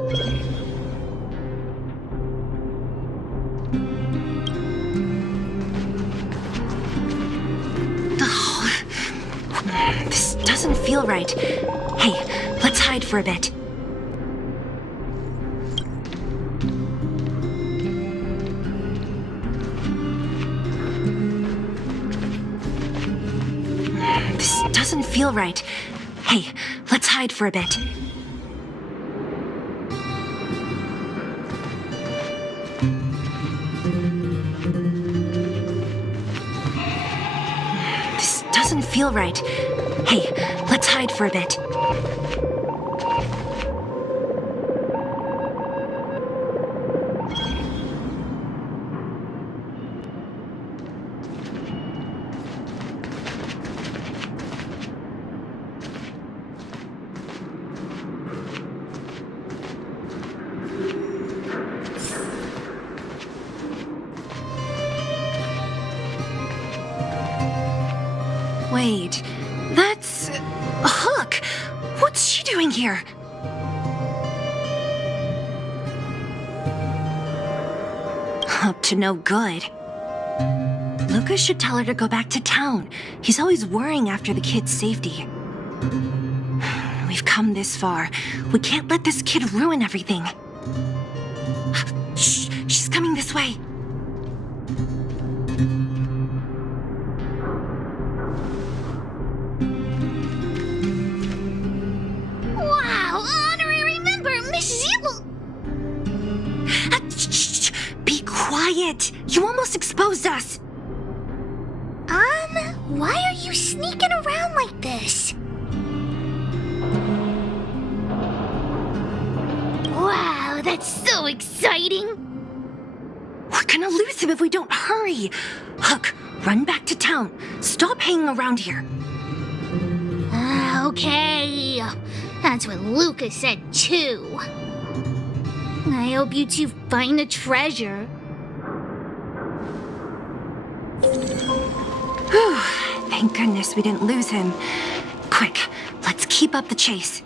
This doesn't feel right. Hey, let's hide for a bit. This doesn't feel right. Hey, let's hide for a bit. This doesn't feel right. Hey, let's hide for a bit. Wait, that's... Hook! What's she doing here? Up to no good. Luka should tell her to go back to town. He's always worrying after the kid's safety. We've come this far. We can't let this kid ruin everything. Shh, she's coming this way. Wow, honorary member, Miss Zibble. Shh, be quiet. You almost exposed us. Why are you sneaking around like this? Wow, that's so exciting. We're gonna lose him if we don't hurry. Hook, run back to town. Stop hanging around here. Okay. That's what Luka said too. I hope you two find the treasure. Whew, thank goodness we didn't lose him. Quick, let's keep up the chase.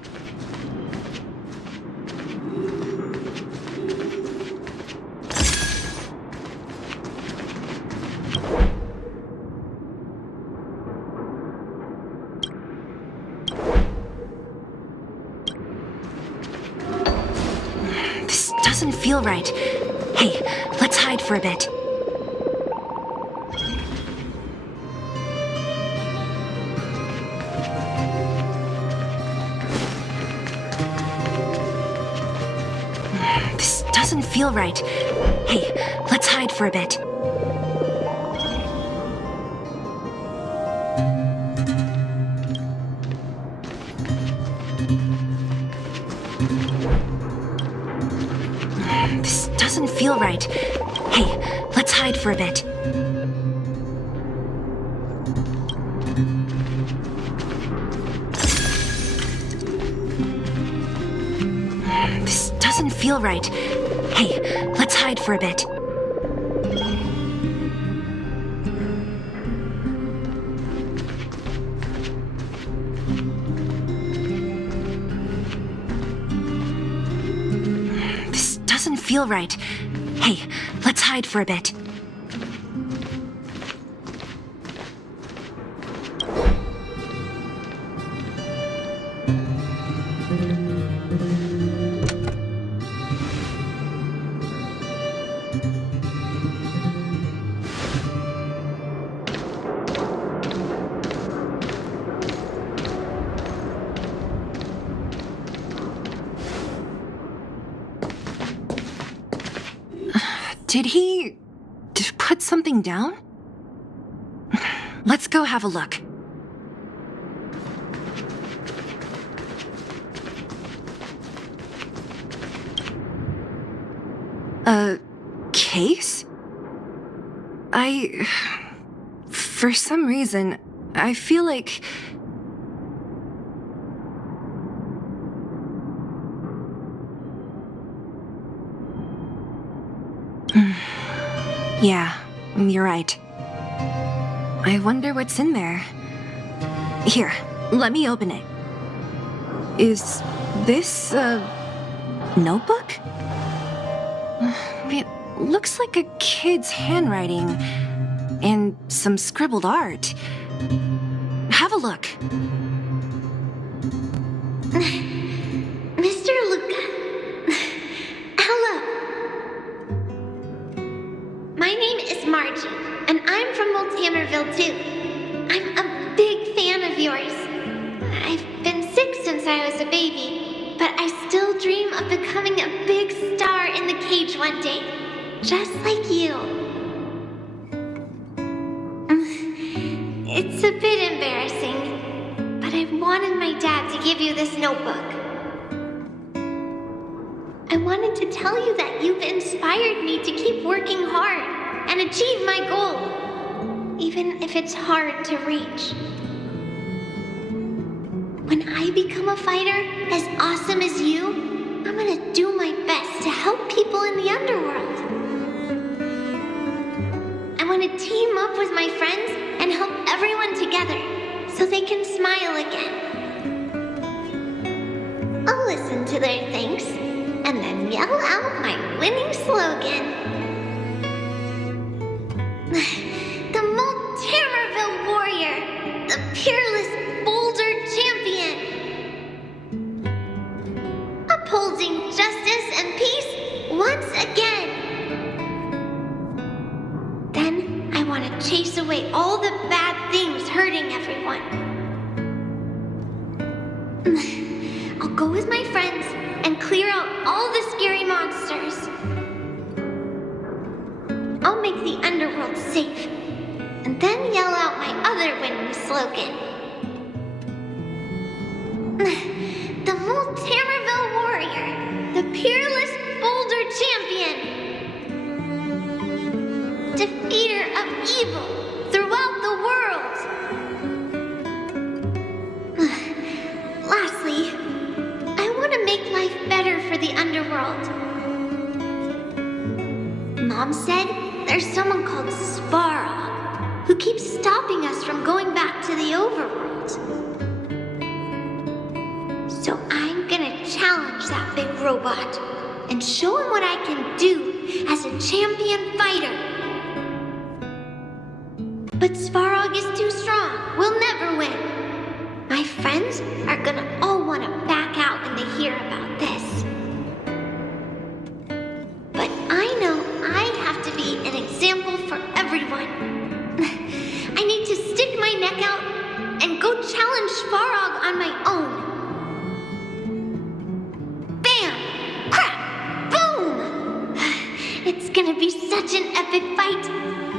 This doesn't feel right. Hey, let's hide for a bit. This doesn't feel right. Hey, let's hide for a bit. This doesn't feel right. Hey, let's hide for a bit. This doesn't feel right. Hey, let's hide for a bit. This doesn't feel right. Hey, let's hide for a bit. Did he put something down? Let's go have a look. A case? For some reason, I feel like... Yeah, you're right. I wonder what's in there. Here, let me open it. Is this a notebook? It looks like a kid's handwriting and some scribbled art. Have a look. Mr. Luka. Hello. My name is Margie, and I'm from Multamerville too. I'm a big fan of yours. I've been sick since I was a baby, but I still dream of becoming a big star in the cage one day, just like you. It's a bit embarrassing, but I wanted my dad to give you this notebook. I wanted to tell you that you've inspired me to keep working hard and achieve my goal, even if it's hard to reach. When I become a fighter as awesome as you, I'm gonna do my best to help people in the underworld. I want to team up with my friends and help everyone together, smile again. I'll listen to their thanks, and then yell out my winning slogan. The Multamerville Warrior, the peerless Boulder Champion. Upholding justice and peace once again. Then I want to chase away all the bad things hurting everyone. I'll go with my friends and clear out all the scary monsters. I'll make the underworld safe, and then yell out my other winning slogan. The Multamerville Warrior, the peerless Boulder Champion. Defeater of evil throughout the world. Lastly, I want to make life better for the underworld. Mom said there's someone called Svarog who keeps stopping us from going back to the overworld. So I'm gonna challenge that big robot and show him what I can do as a champion fighter. But Svarog is too strong. We'll never win. My friends are gonna all want to back out when they hear about this. But I know I have to be an example for everyone. I need to stick my neck out and go challenge Svarog on my own. Bam! Crap! Boom! It's gonna be such an epic fight.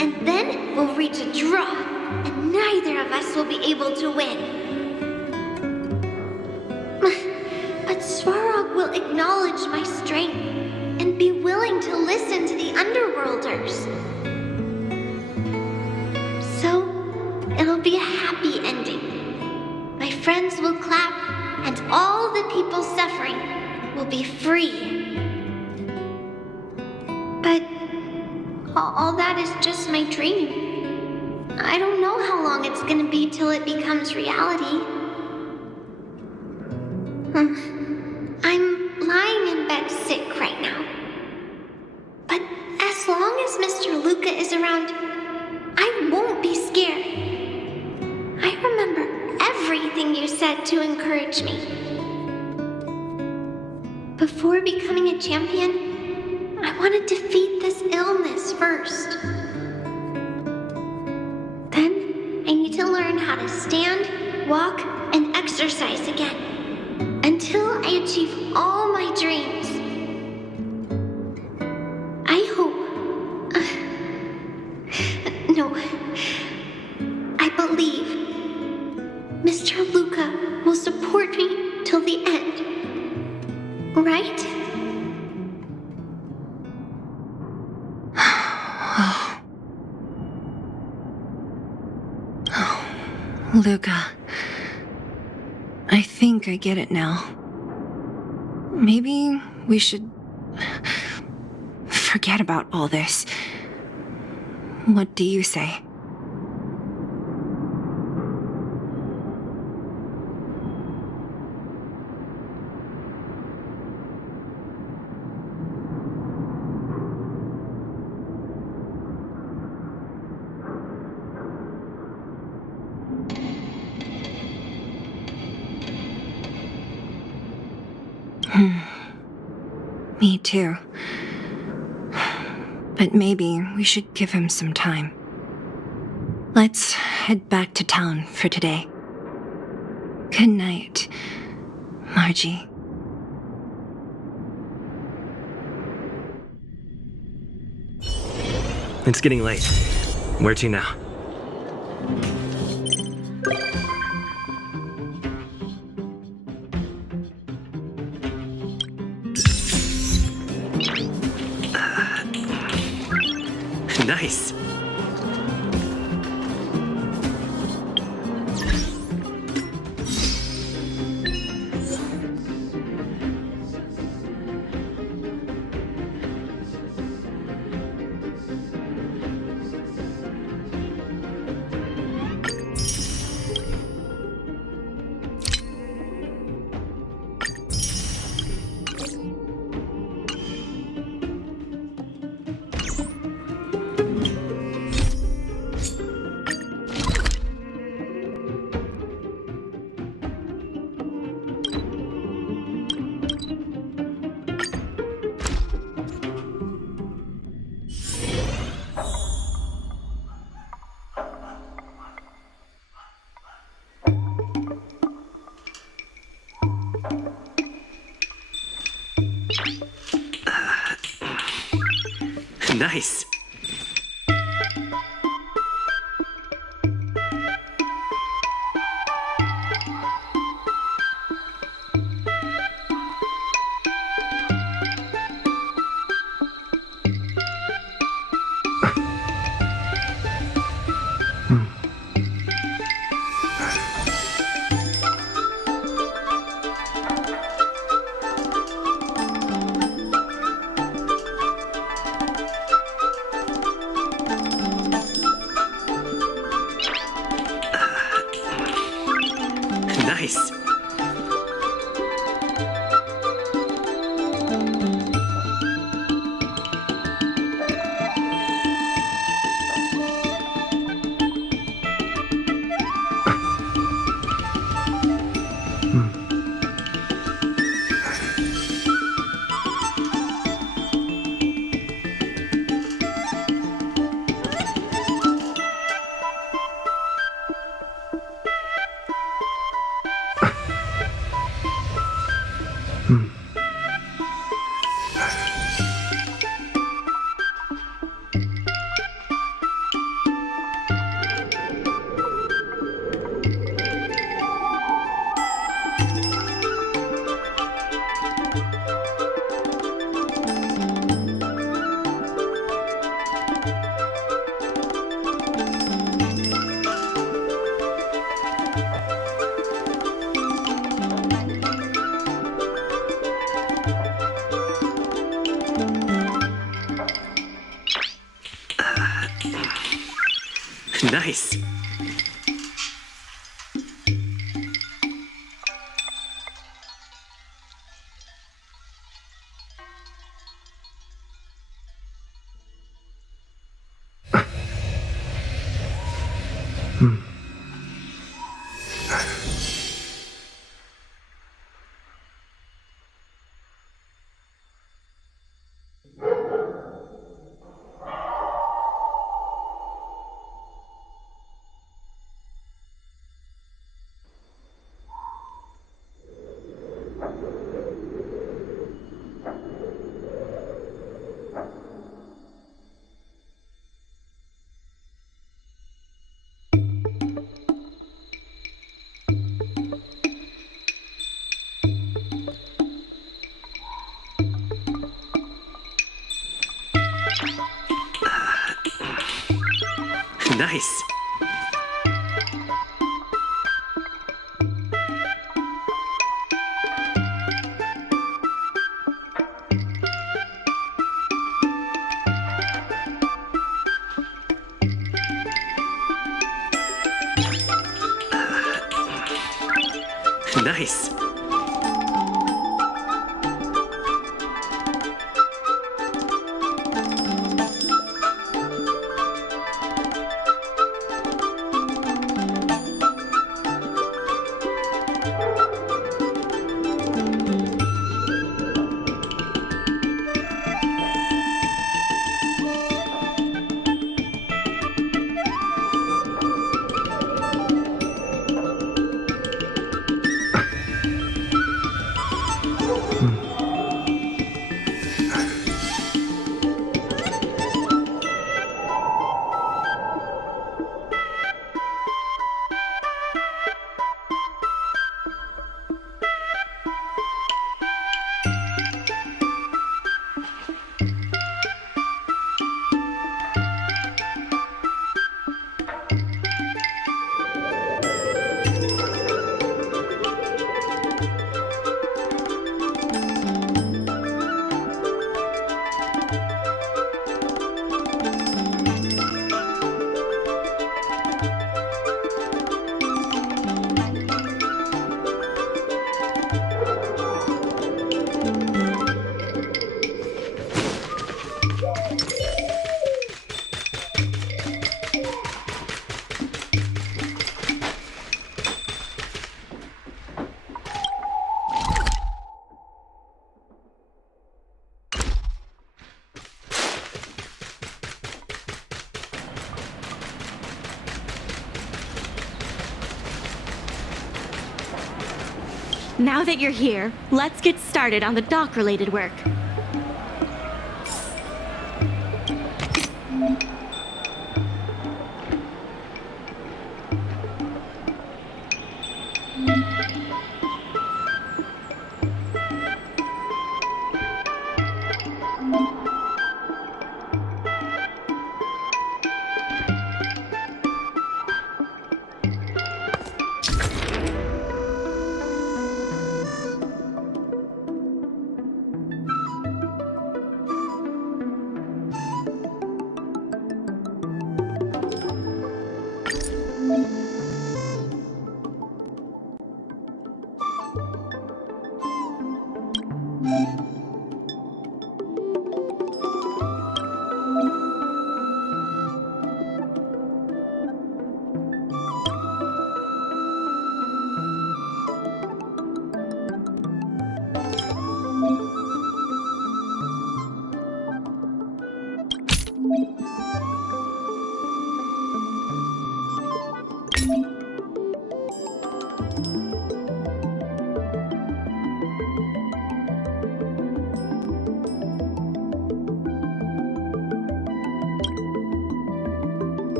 And then we'll reach a draw, and neither of us will be able to win. But Svarog will acknowledge my strength and be willing to listen to the Underworlders. So, it'll be a happy ending. My friends will clap, and all the people suffering will be free. But all that is just my dream. I don't know how long it's gonna be till it becomes reality. I'm lying in bed sick right now. But as long as Mr. Luka is around, I won't be scared. I remember everything you said to encourage me. Before becoming a champion, I want to defeat this illness first. Then, I need to learn how to stand, walk, and exercise again. Until I achieve all my dreams. I hope... no. I believe Mr. Luka will support me till the end. Right? Luka, I think I get it now. Maybe we should forget about all this. What do you say? Me too. But maybe we should give him some time. Let's head back to town for today. Good night, Margie. It's getting late. Where to now? Nice. Nice. Nice. Nice. Nice. Nice. Now that you're here, let's get started on the dock-related work.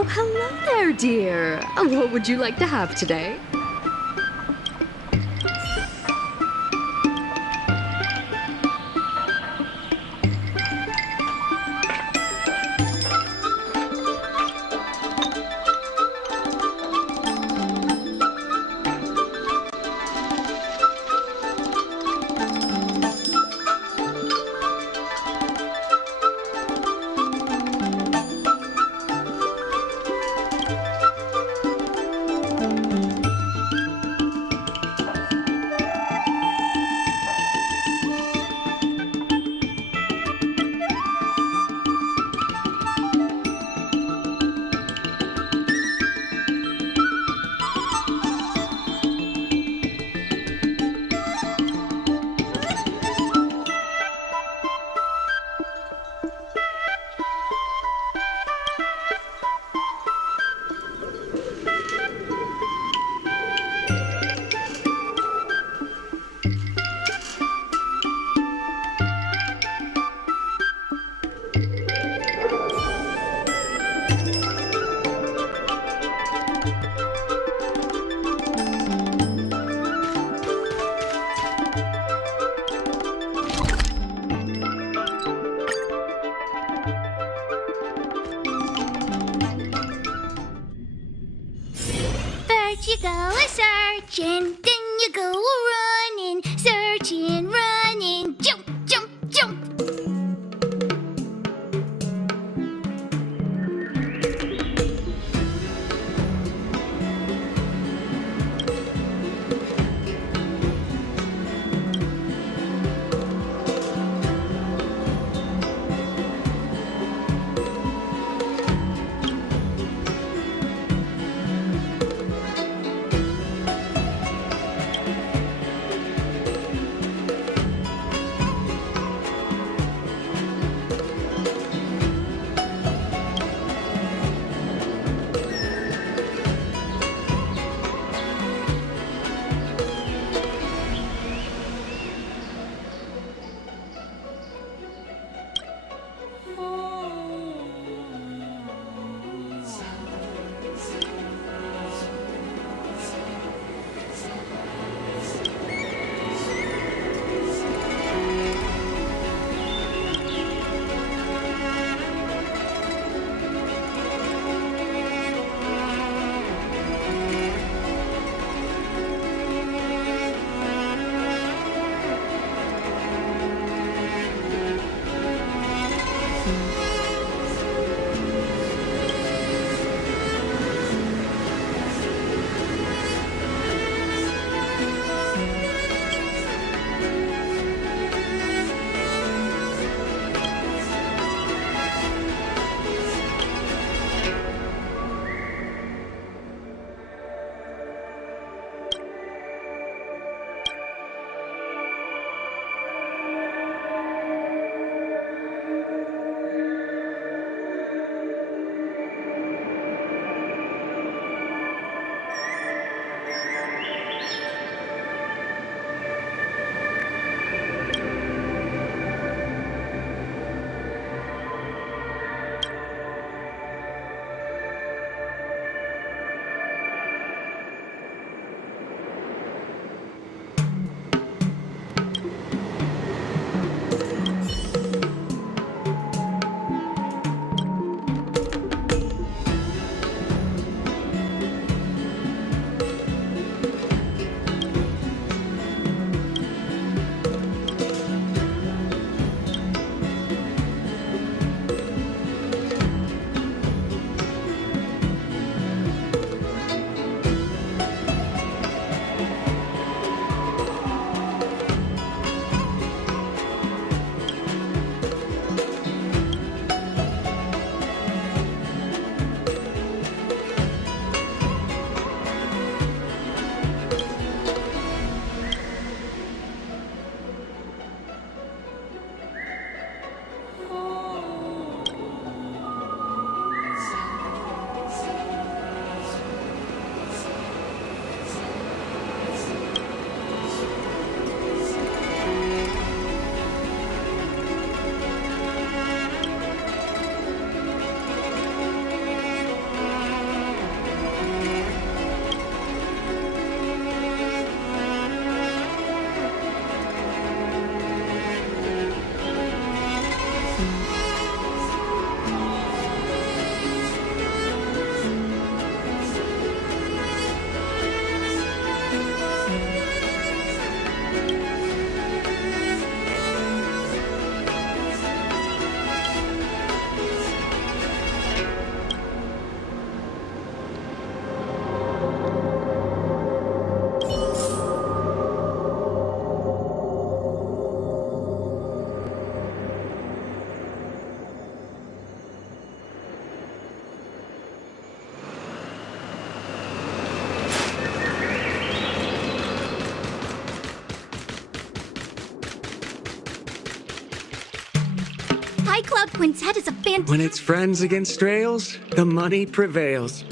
Oh, hello there, dear. What would you like to have today? You go a-searching, then you go a-running, searching, running, jump, jump, jump. Quintet is a fantastic... When it's friends against trails, the money prevails.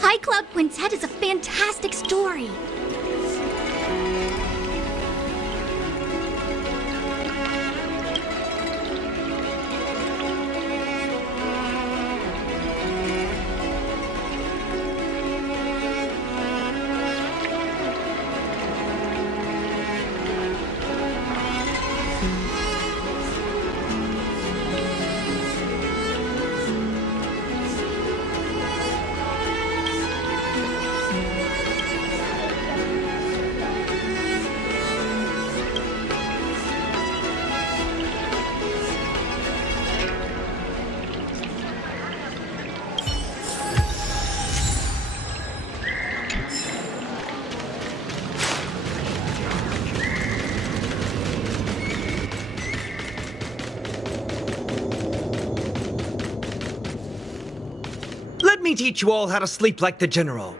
High Cloud Quintet is a fantastic story. Let me teach you all how to sleep like the General.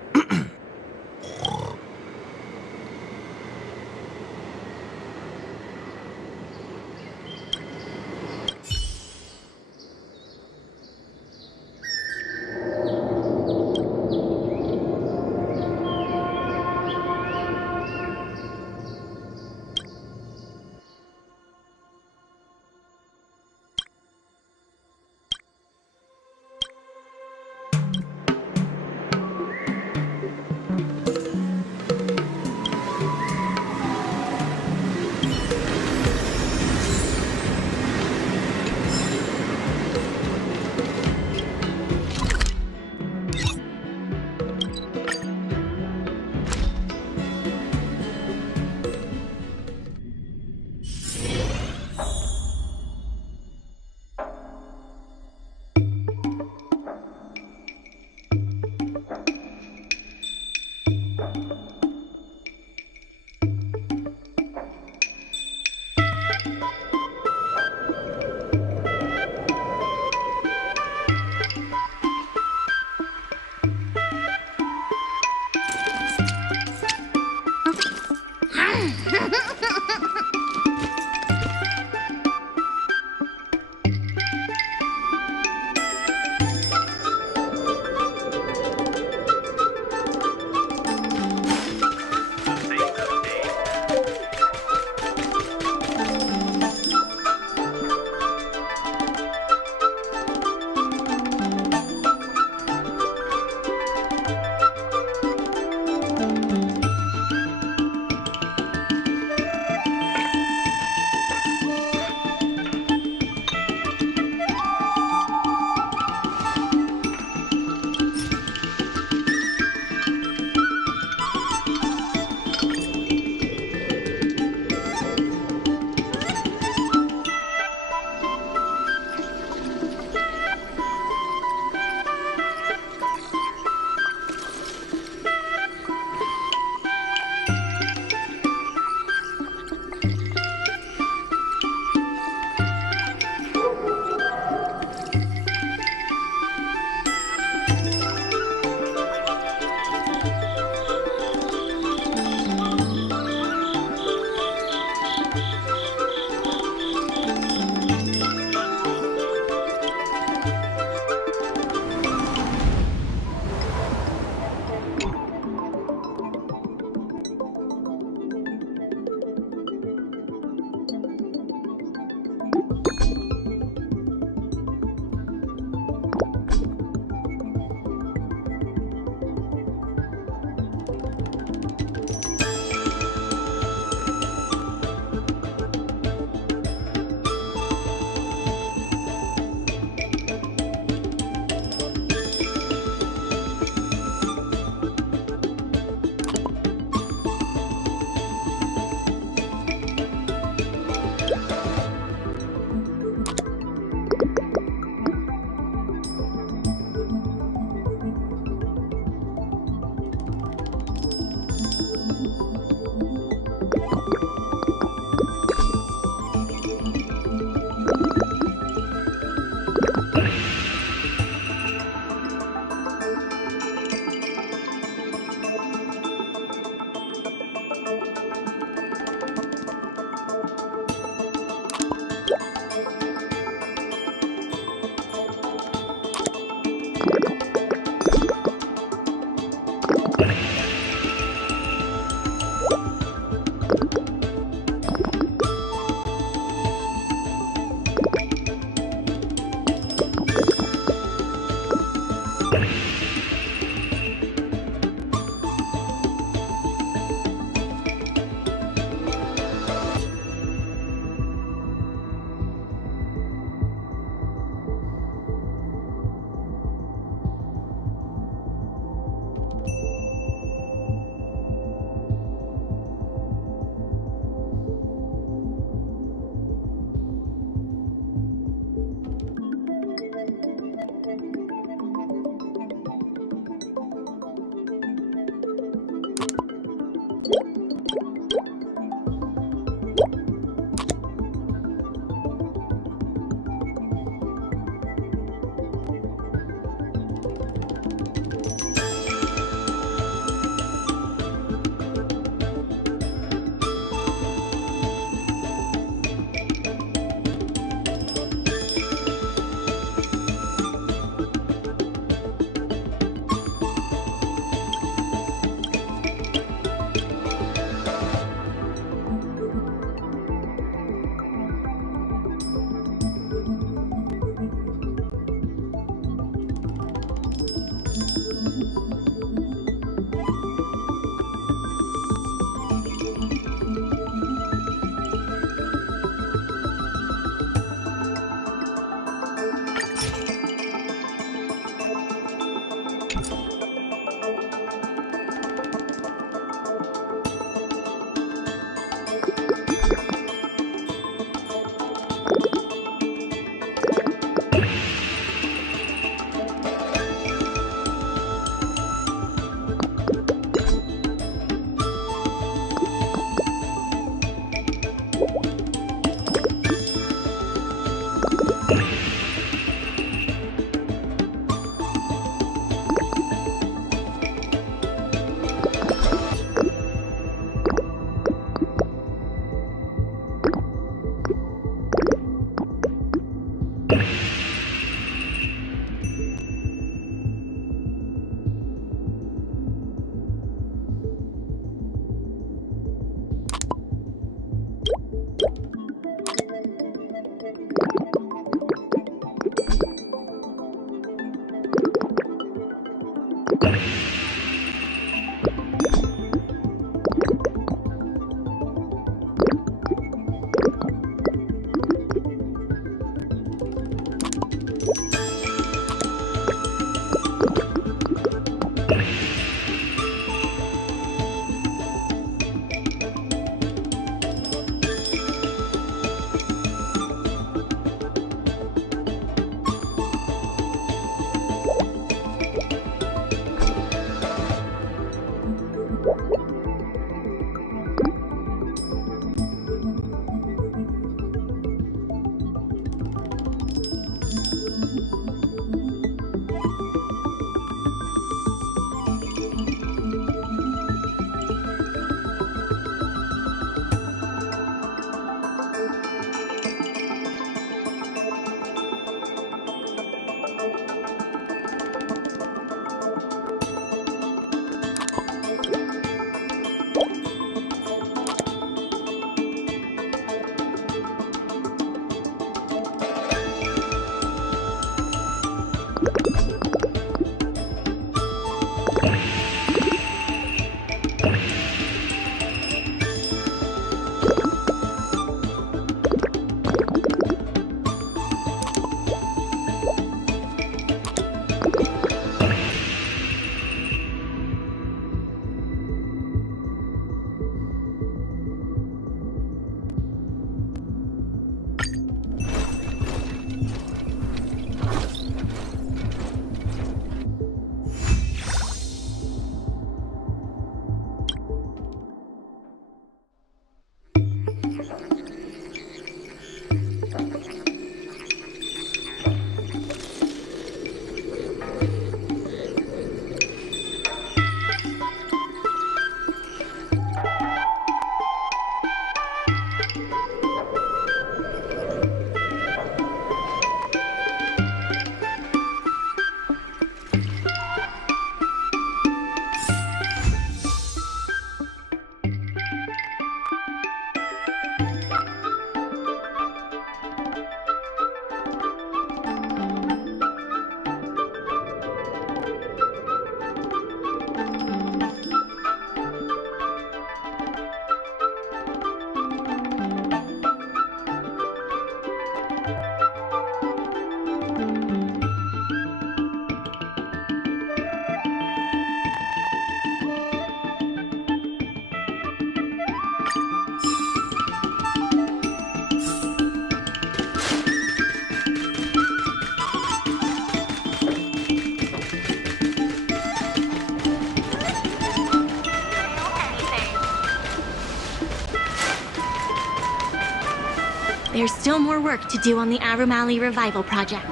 there's still more work to do on the Arumali Revival Project.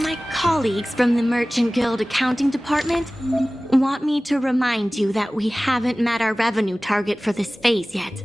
My colleagues from the Merchant Guild Accounting Department want me to remind you that we haven't met our revenue target for this phase yet.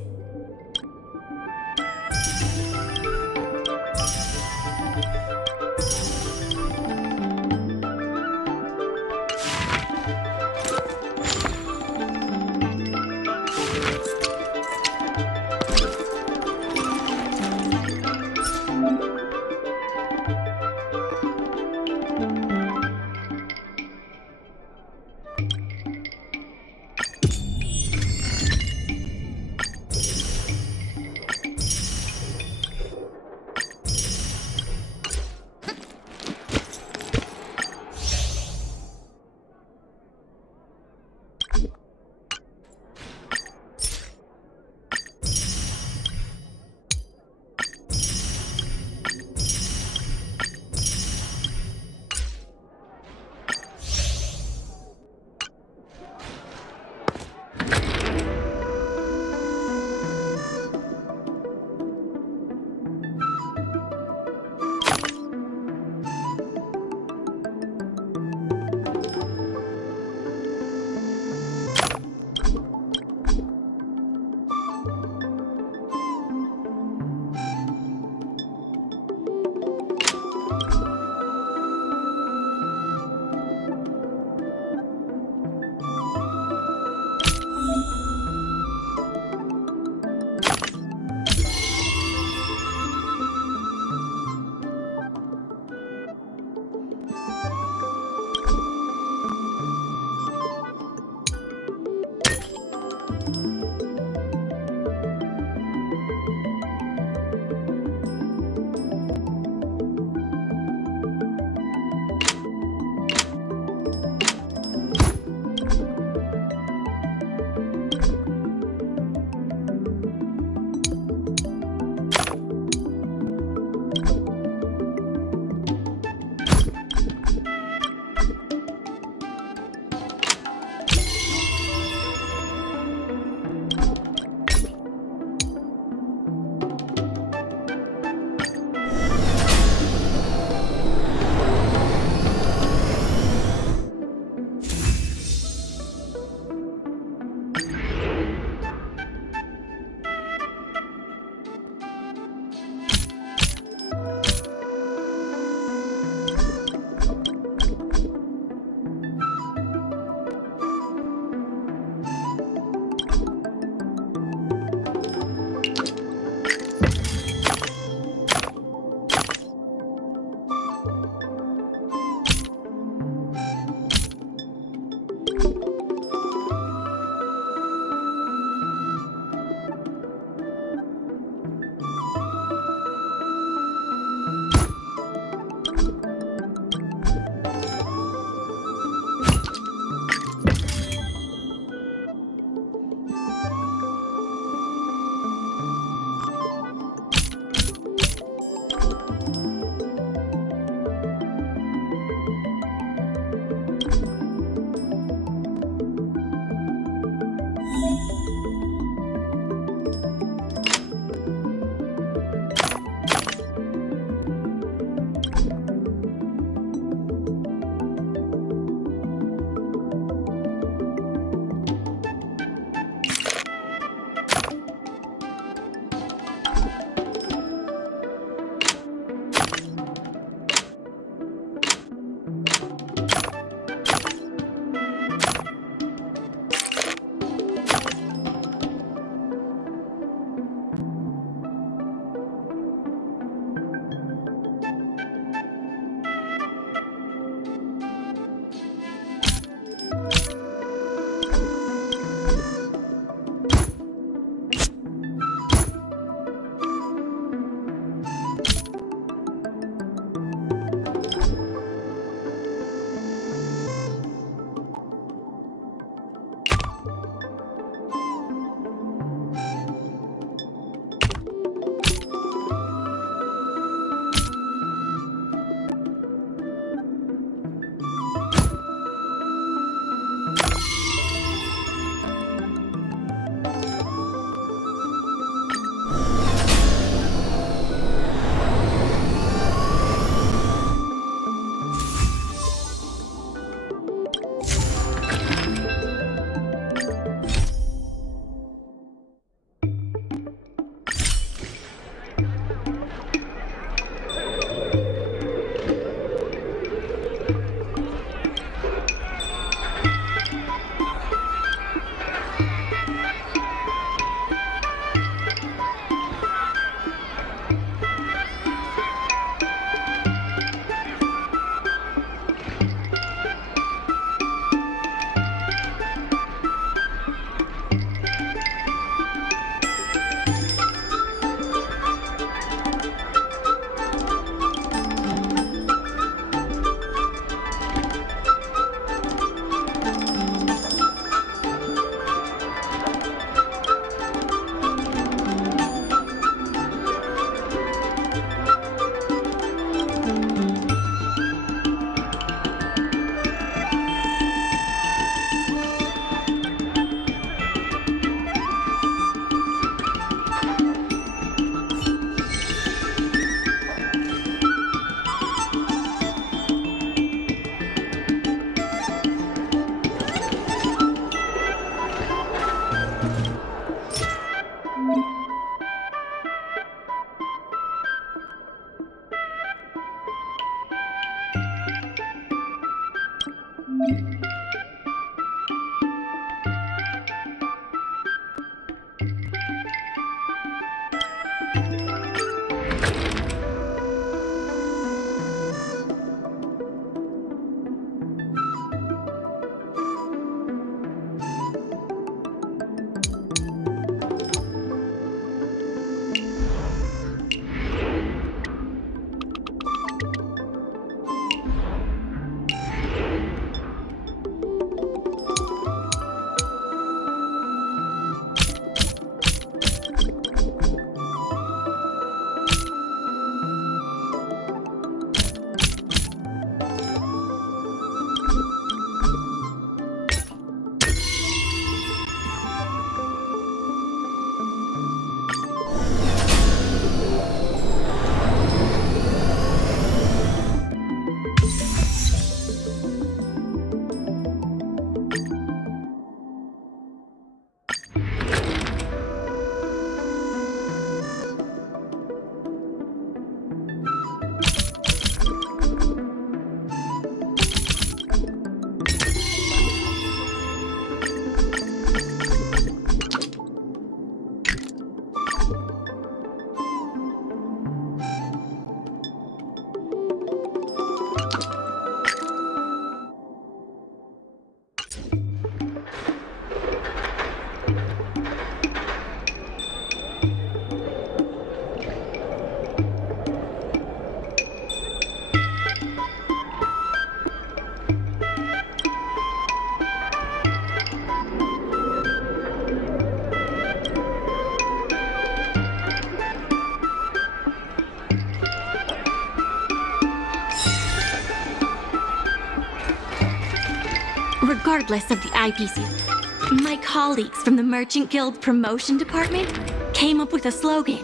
Regardless of the IPC, my colleagues from the Merchant Guild Promotion Department came up with a slogan: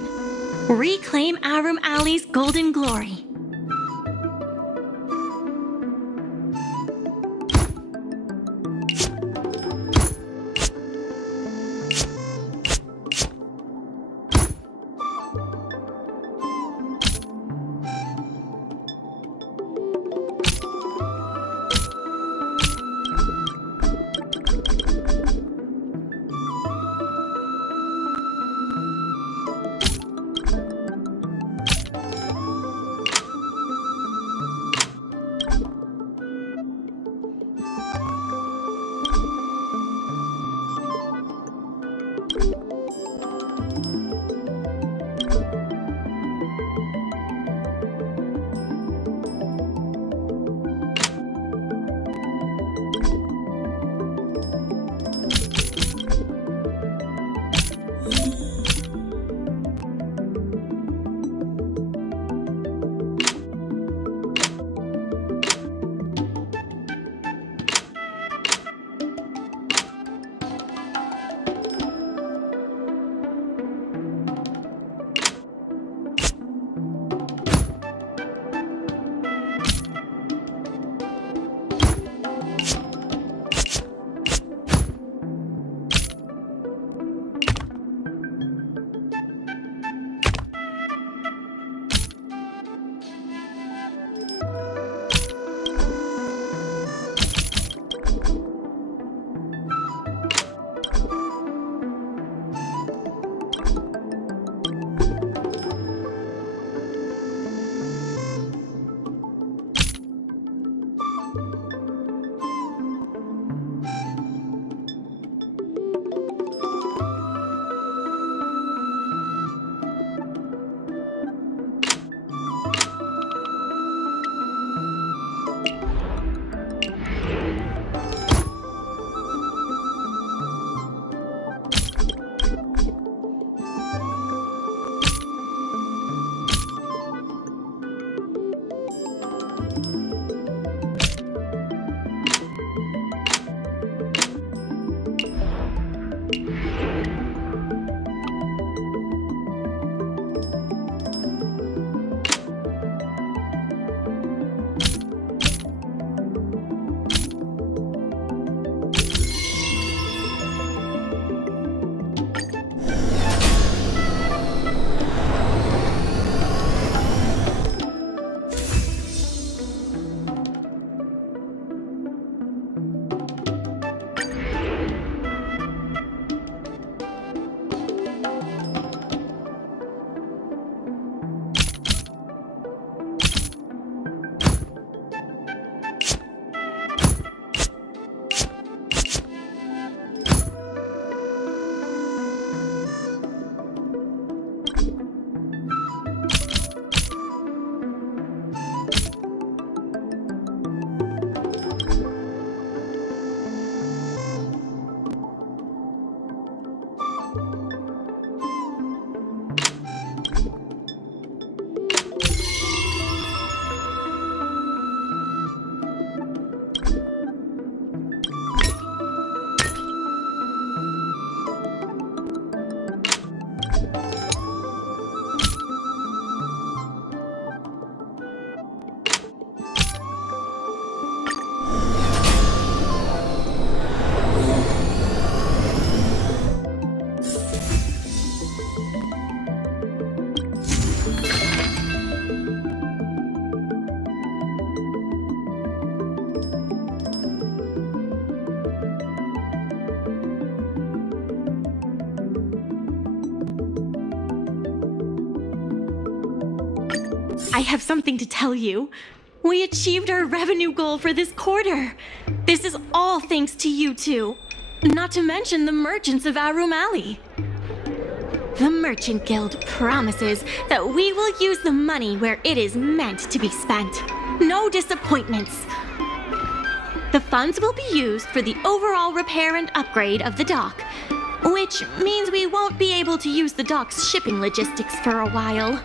Reclaim Arum Alley's Golden Glory. I have something to tell you. We achieved our revenue goal for this quarter. This is all thanks to you two. Not to mention the merchants of Arum Alley. The Merchant Guild promises that we will use the money where it is meant to be spent. No disappointments. The funds will be used for the overall repair and upgrade of the dock, which means we won't be able to use the dock's shipping logistics for a while.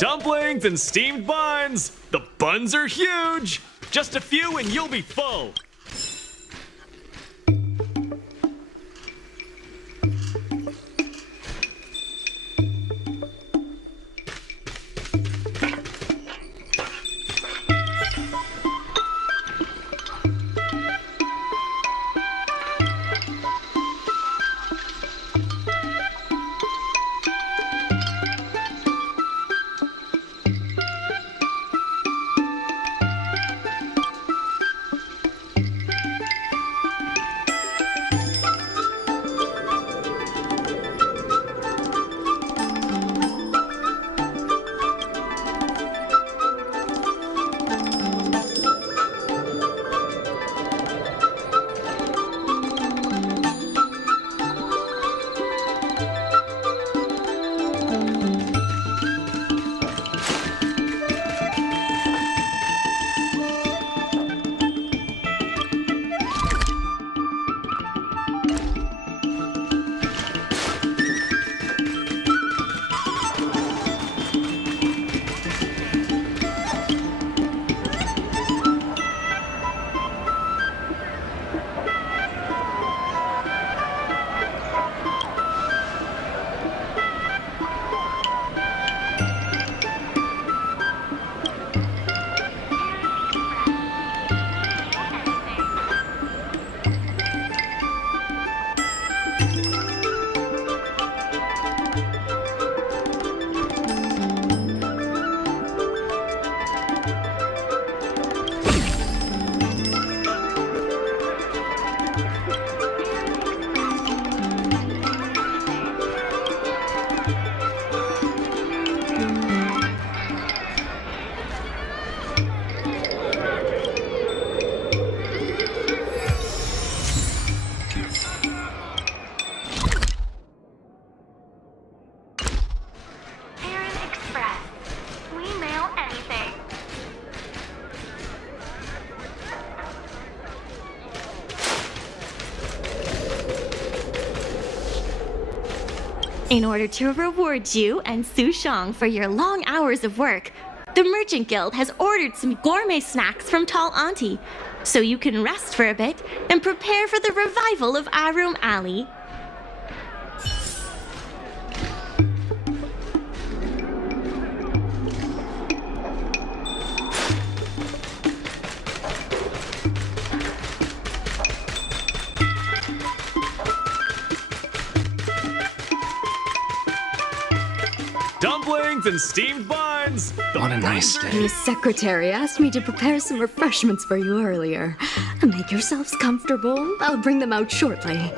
Dumplings and steamed buns. The buns are huge. Just a few and you'll be full. In order to reward you and Su Shang for your long hours of work, the Merchant Guild has ordered some gourmet snacks from Tall Auntie, so you can rest for a bit and prepare for the revival of Arum Alley. Dumplings and steamed buns. What a nice day. The secretary asked me to prepare some refreshments for you earlier. Make yourselves comfortable. I'll bring them out shortly.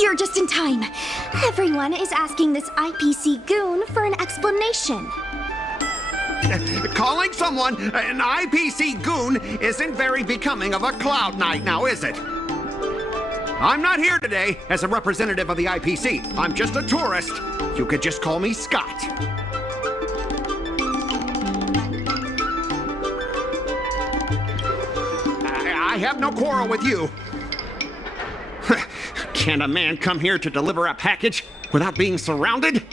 You're just in time. Everyone is asking this IPC goon for an explanation. Calling someone an IPC goon isn't very becoming of a Cloud Knight now, is it? I'm not here today as a representative of the IPC. I'm just a tourist. You could just call me Scott. I have no quarrel with you. Can a man come here to deliver a package without being surrounded?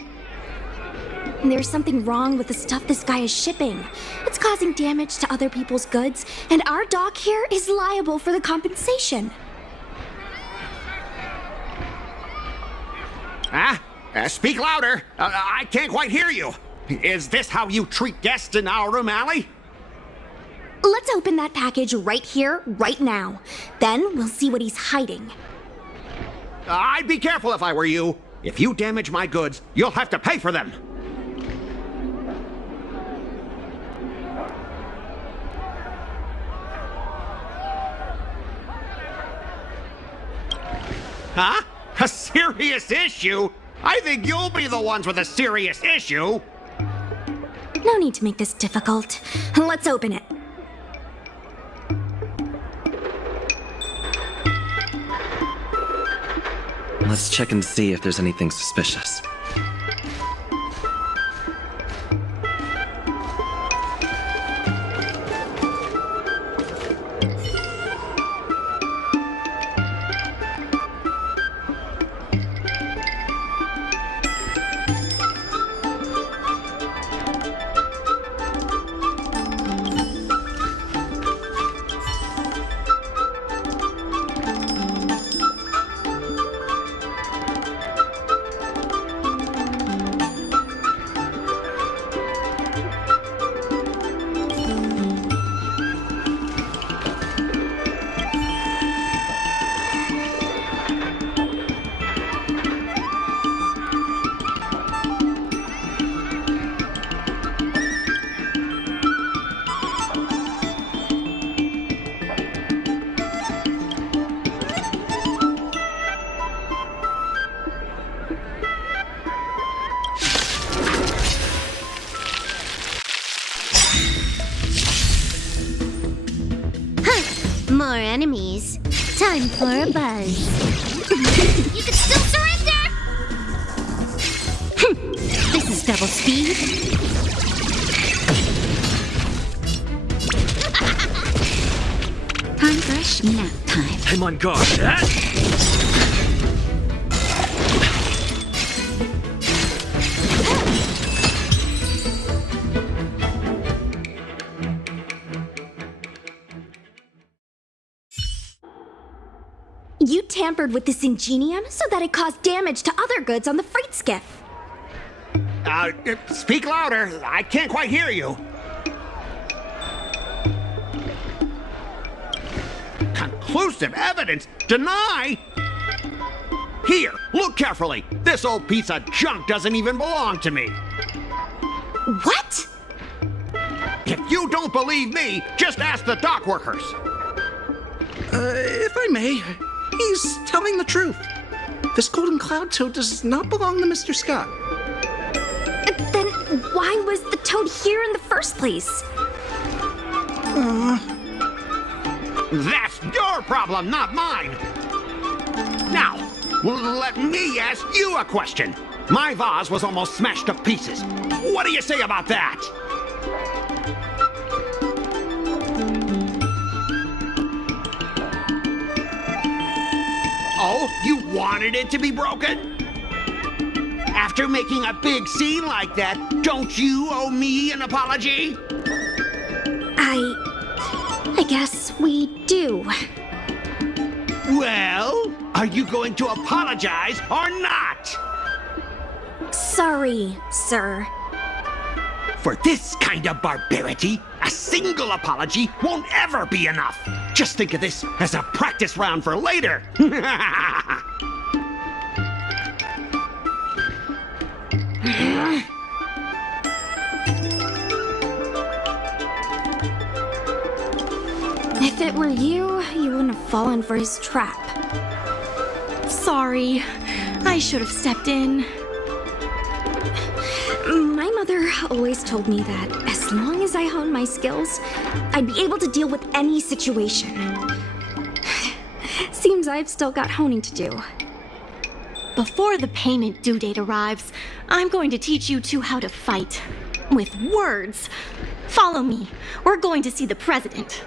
There's something wrong with the stuff this guy is shipping. It's causing damage to other people's goods, and our dock here is liable for the compensation. Speak louder. I can't quite hear you. Is this how you treat guests in our room, Allie? Let's open that package right here, right now. Then we'll see what he's hiding. I'd be careful if I were you. If you damage my goods, you'll have to pay for them. Huh? A serious issue? I think you'll be the ones with a serious issue. No need to make this difficult. Let's open it. Let's check and see if there's anything suspicious. More enemies. Time for a buzz. You can still surrender! This is double speed. Time for a schnack time. I'm on guard. You tampered with this ingenium so that it caused damage to other goods on the freight skiff. Speak louder. I can't quite hear you. Conclusive evidence? Deny? Here, look carefully. This old piece of junk doesn't even belong to me. What? If you don't believe me, just ask the dock workers. If I may, he's telling the truth. This golden cloud toad does not belong to Mr. Skott. Then why was the toad here in the first place? That's your problem, not mine. Now, let me ask you a question. My vase was almost smashed to pieces. What do you say about that? Oh, you wanted it to be broken? After making a big scene like that, don't you owe me an apology? I guess we do. Well, are you going to apologize or not? Sorry, sir. For this kind of barbarity, a single apology won't ever be enough. Just think of this as a practice round for later. If it were you, you wouldn't have fallen for his trap. Sorry. I should have stepped in. My mother always told me that as long as I honed my skills, I'd be able to deal with any situation. Seems I've still got honing to do. Before the payment due date arrives, I'm going to teach you two how to fight. With words. Follow me. We're going to see the president.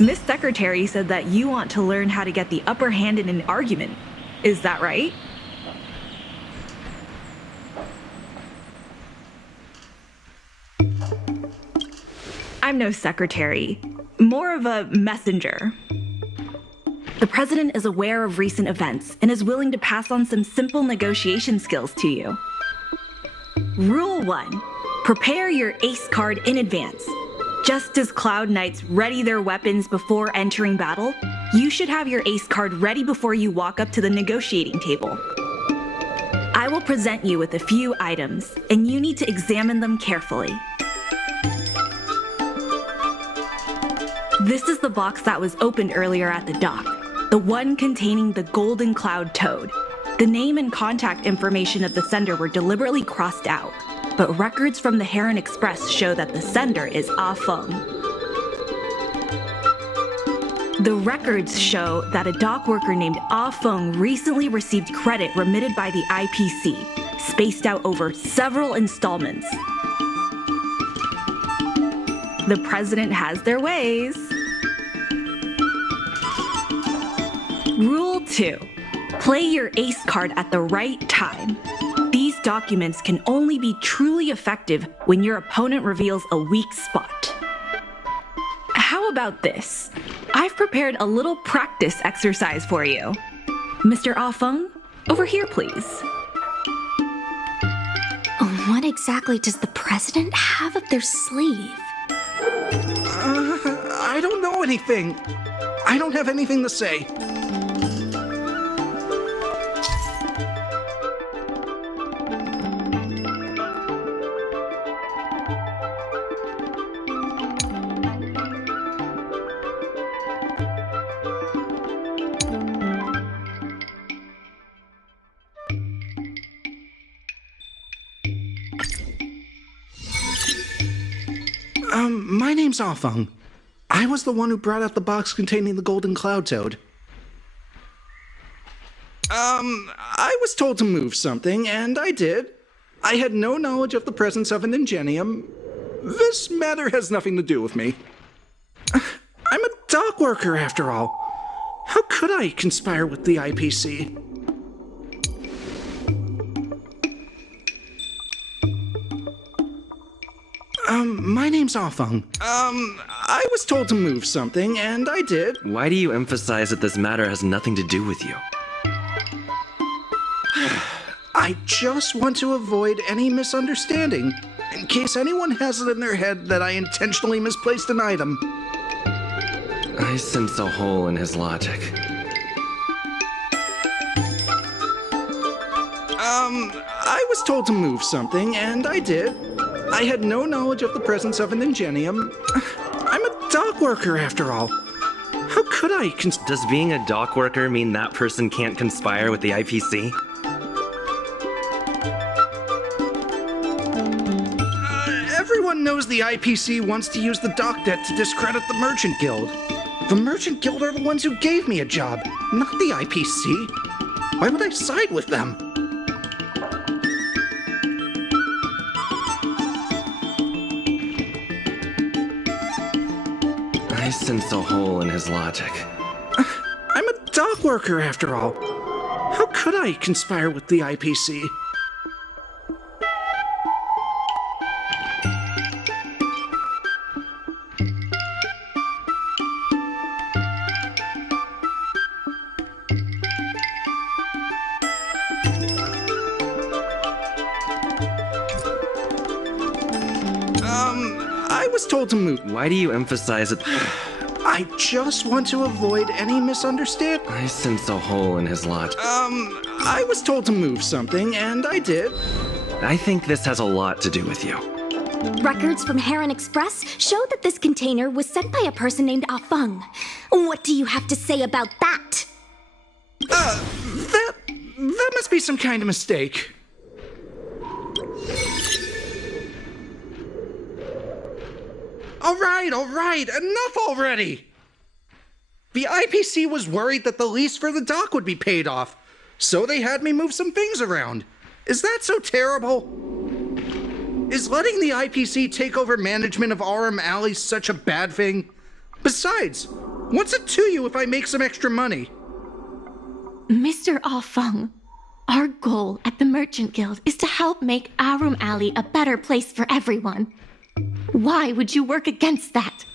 Miss Secretary said that you want to learn how to get the upper hand in an argument. Is that right? I'm no secretary, more of a messenger. The president is aware of recent events and is willing to pass on some simple negotiation skills to you. Rule 1. Prepare your ace card in advance. Just as Cloud Knights ready their weapons before entering battle, you should have your ace card ready before you walk up to the negotiating table. I will present you with a few items, and you need to examine them carefully. This is the box that was opened earlier at the dock, the one containing the Golden Cloud Toad. The name and contact information of the sender were deliberately crossed out, but records from the Heron Express show that the sender is Ah Feng. The records show that a dock worker named Ah Feng recently received credit remitted by the IPC, spaced out over several installments. The president has their ways. Rule 2. Play your ace card at the right time. These documents can only be truly effective when your opponent reveals a weak spot. How about this? I've prepared a little practice exercise for you. Mr. Ah Feng, over here please. What exactly does the president have up their sleeve? I don't know anything. I don't have anything to say. My name's Ah Feng. I was the one who brought out the box containing the Golden Cloud Toad. I was told to move something, and I did. I had no knowledge of the presence of an ingenium. This matter has nothing to do with me. I'm a dock worker, after all. How could I conspire with the IPC? My name's Ah Feng. I was told to move something, and I did. Why do you emphasize that this matter has nothing to do with you? I just want to avoid any misunderstanding, in case anyone has it in their head that I intentionally misplaced an item. I sense a hole in his logic. I was told to move something, and I did. I had no knowledge of the presence of an ingenium. I'm a dock worker, after all. How could I Does being a dock worker mean that person can't conspire with the IPC? Everyone knows the IPC wants to use the dock debt to discredit the Merchant Guild. The Merchant Guild are the ones who gave me a job, not the IPC. Why would I side with them? I sense a hole in his logic. I'm a dock worker, after all. How could I conspire with the IPC? I was told to move. Why do you emphasize it? I just want to avoid any misunderstanding. I sense a hole in his logic. I was told to move something, and I did. I think this has a lot to do with you. Records from Heron Express show that this container was sent by a person named Ah Feng. What do you have to say about that? That must be some kind of mistake. All right, enough already! The IPC was worried that the lease for the dock would be paid off, so they had me move some things around. Is that so terrible? Is letting the IPC take over management of RM Alley such a bad thing? Besides, What's it to you if I make some extra money? Mr. Ah Feng, our goal at the Merchant Guild is to help make Arum Alley a better place for everyone. Why would you work against that?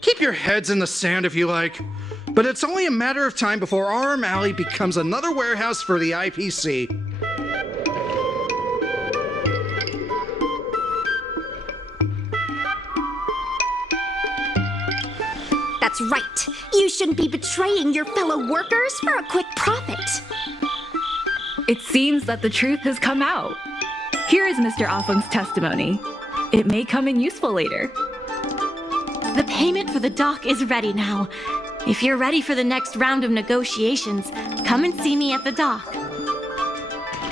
Keep your heads in the sand if you like, but it's only a matter of time before Arum Alley becomes another warehouse for the IPC. That's right. You shouldn't be betraying your fellow workers for a quick profit. It seems that the truth has come out. Here is Mr. Ah Feng's testimony. It may come in useful later. The payment for the dock is ready now. If you're ready for the next round of negotiations, come and see me at the dock.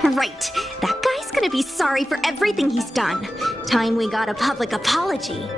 Right. That guy's gonna be sorry for everything he's done. Time we got a public apology.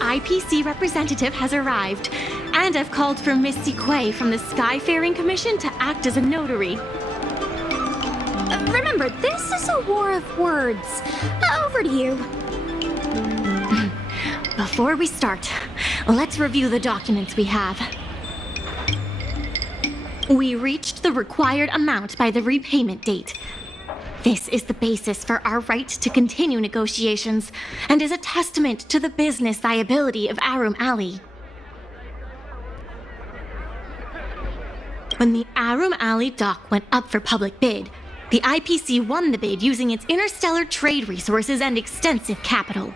IPC representative has arrived, and I've called for Miss Siquei from the Skyfaring Commission to act as a notary. Remember, this is a war of words. Over to you. Before we start, let's review the documents we have. We reached the required amount by the repayment date. This is the basis for our right to continue negotiations and is a testament to the business viability of Arum Alley. When the Arum Alley dock went up for public bid, the IPC won the bid using its interstellar trade resources and extensive capital.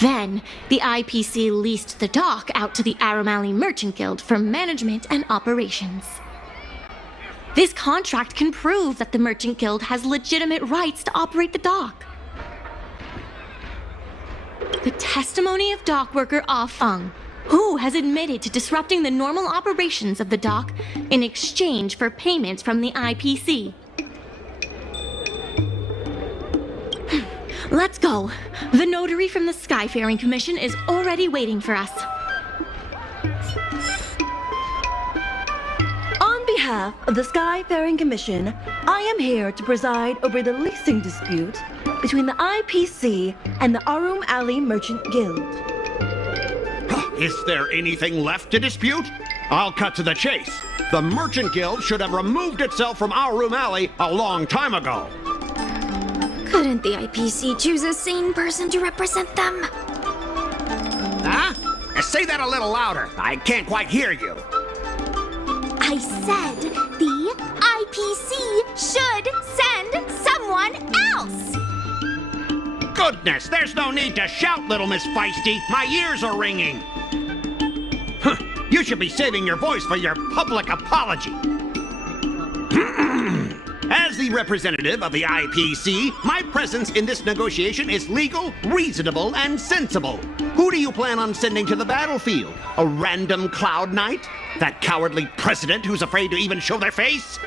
Then, the IPC leased the dock out to the Arum Alley Merchant Guild for management and operations. This contract can prove that the Merchant Guild has legitimate rights to operate the dock. The testimony of dock worker Ah Feng, who has admitted to disrupting the normal operations of the dock in exchange for payments from the IPC. Let's go. The notary from the Skyfaring Commission is already waiting for us. On behalf of the Skyfaring Commission, I am here to preside over the leasing dispute between the IPC and the Arum Alley Merchant Guild. Is there anything left to dispute? I'll cut to the chase. The Merchant Guild should have removed itself from Arum Alley a long time ago. Couldn't the IPC choose a sane person to represent them? Huh? Say that a little louder. I can't quite hear you. I said the IPC should send someone else! Goodness, there's no need to shout, little Miss Feisty. My ears are ringing. You should be saving your voice for your public apology. As the representative of the IPC, my presence in this negotiation is legal, reasonable, and sensible. Who do you plan on sending to the battlefield? A random Cloud Knight? That cowardly president who's afraid to even show their face?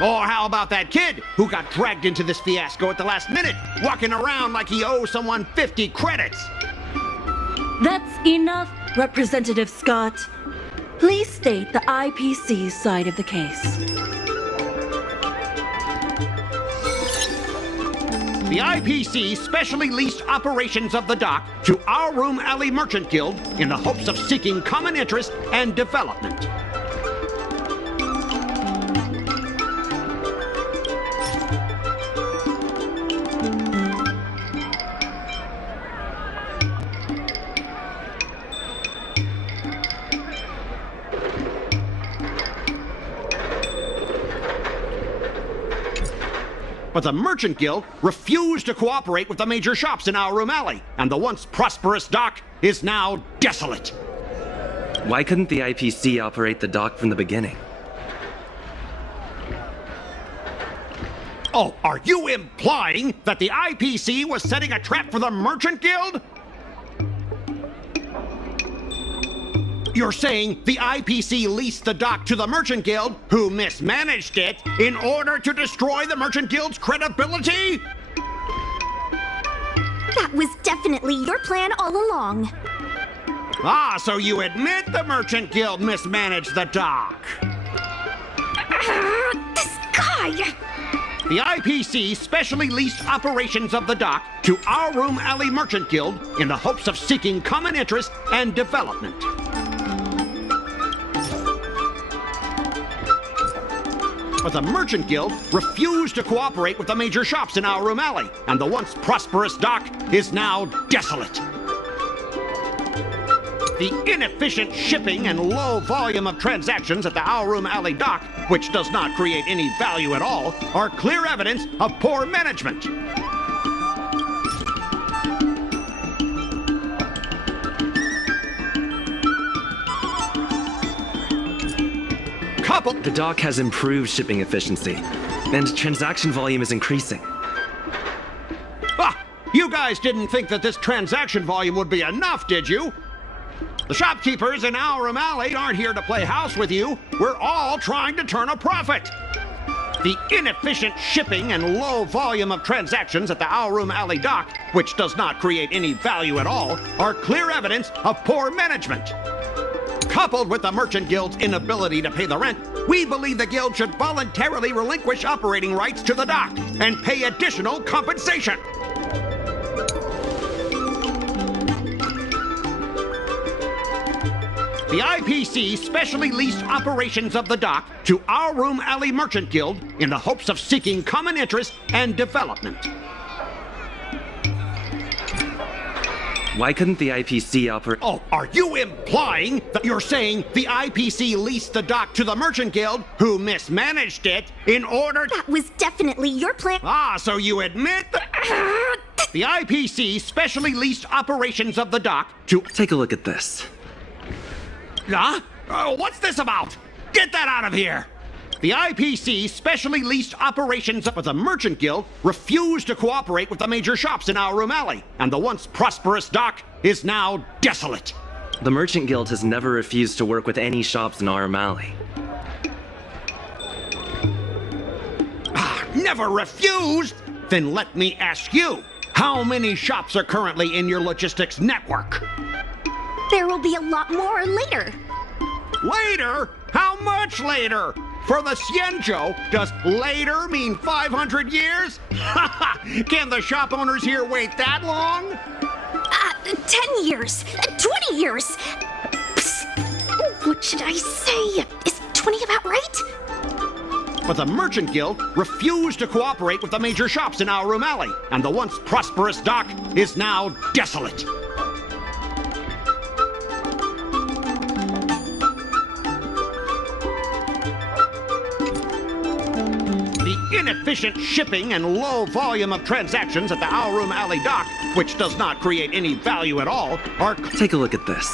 Or how about that kid who got dragged into this fiasco at the last minute, walking around like he owes someone 50 credits? That's enough, Representative Skott. Please state the IPC's side of the case. The IPC specially leased operations of the dock to Arum Alley Merchant Guild in the hopes of seeking common interest and development. But the Merchant Guild refused to cooperate with the major shops in Ouroom Alley, and the once prosperous dock is now desolate. Why couldn't the IPC operate the dock from the beginning? Oh, are you implying that the IPC was setting a trap for the Merchant Guild? You're saying the IPC leased the dock to the Merchant Guild, who mismanaged it, in order to destroy the Merchant Guild's credibility? That was definitely your plan all along. Ah, so you admit the Merchant Guild mismanaged the dock. This guy! The IPC specially leased operations of the dock to Ouroom Alley Merchant Guild in the hopes of seeking common interest and development. But the Merchant Guild refused to cooperate with the major shops in Ouroom Alley, and the once prosperous dock is now desolate. The inefficient shipping and low volume of transactions at the Ouroom Alley dock, which does not create any value at all, are clear evidence of poor management. The dock has improved shipping efficiency, and transaction volume is increasing. Ah! You guys didn't think that this transaction volume would be enough, did you? The shopkeepers in Ouroom Alley aren't here to play house with you. We're all trying to turn a profit. The inefficient shipping and low volume of transactions at the Ouroom Alley dock, which does not create any value at all, are clear evidence of poor management. Coupled with the Merchant Guild's inability to pay the rent, we believe the Guild should voluntarily relinquish operating rights to the dock and pay additional compensation. The IPC specially leased operations of the dock to Ouroom Alley Merchant Guild in the hopes of seeking common interest and development. Why couldn't the IPC operate? Oh, are you implying that you're saying the IPC leased the dock to the Merchant Guild, who mismanaged it, in order to... That was definitely your plan. Ah, so you admit that... The IPC specially leased operations of the dock to... Take a look at this. Huh? What's this about? Get that out of here! The IPC specially leased operations of the Merchant Guild refused to cooperate with the major shops in Ouroom Alley, and the once prosperous dock is now desolate. The Merchant Guild has never refused to work with any shops in Ouroom Alley. Never refused? Then let me ask you, how many shops are currently in your logistics network? There will be a lot more later. Later? How much later? For the Xianzhou, does later mean 500 years? Can the shop owners here wait that long? 10 years, 20 years. Psst. What should I say? Is 20 about right? But the Merchant Guild refused to cooperate with the major shops in Ouroom Alley, and the once prosperous dock is now desolate. Inefficient shipping and low volume of transactions at the Ouroom Alley dock, which does not create any value at all, are... Take a look at this.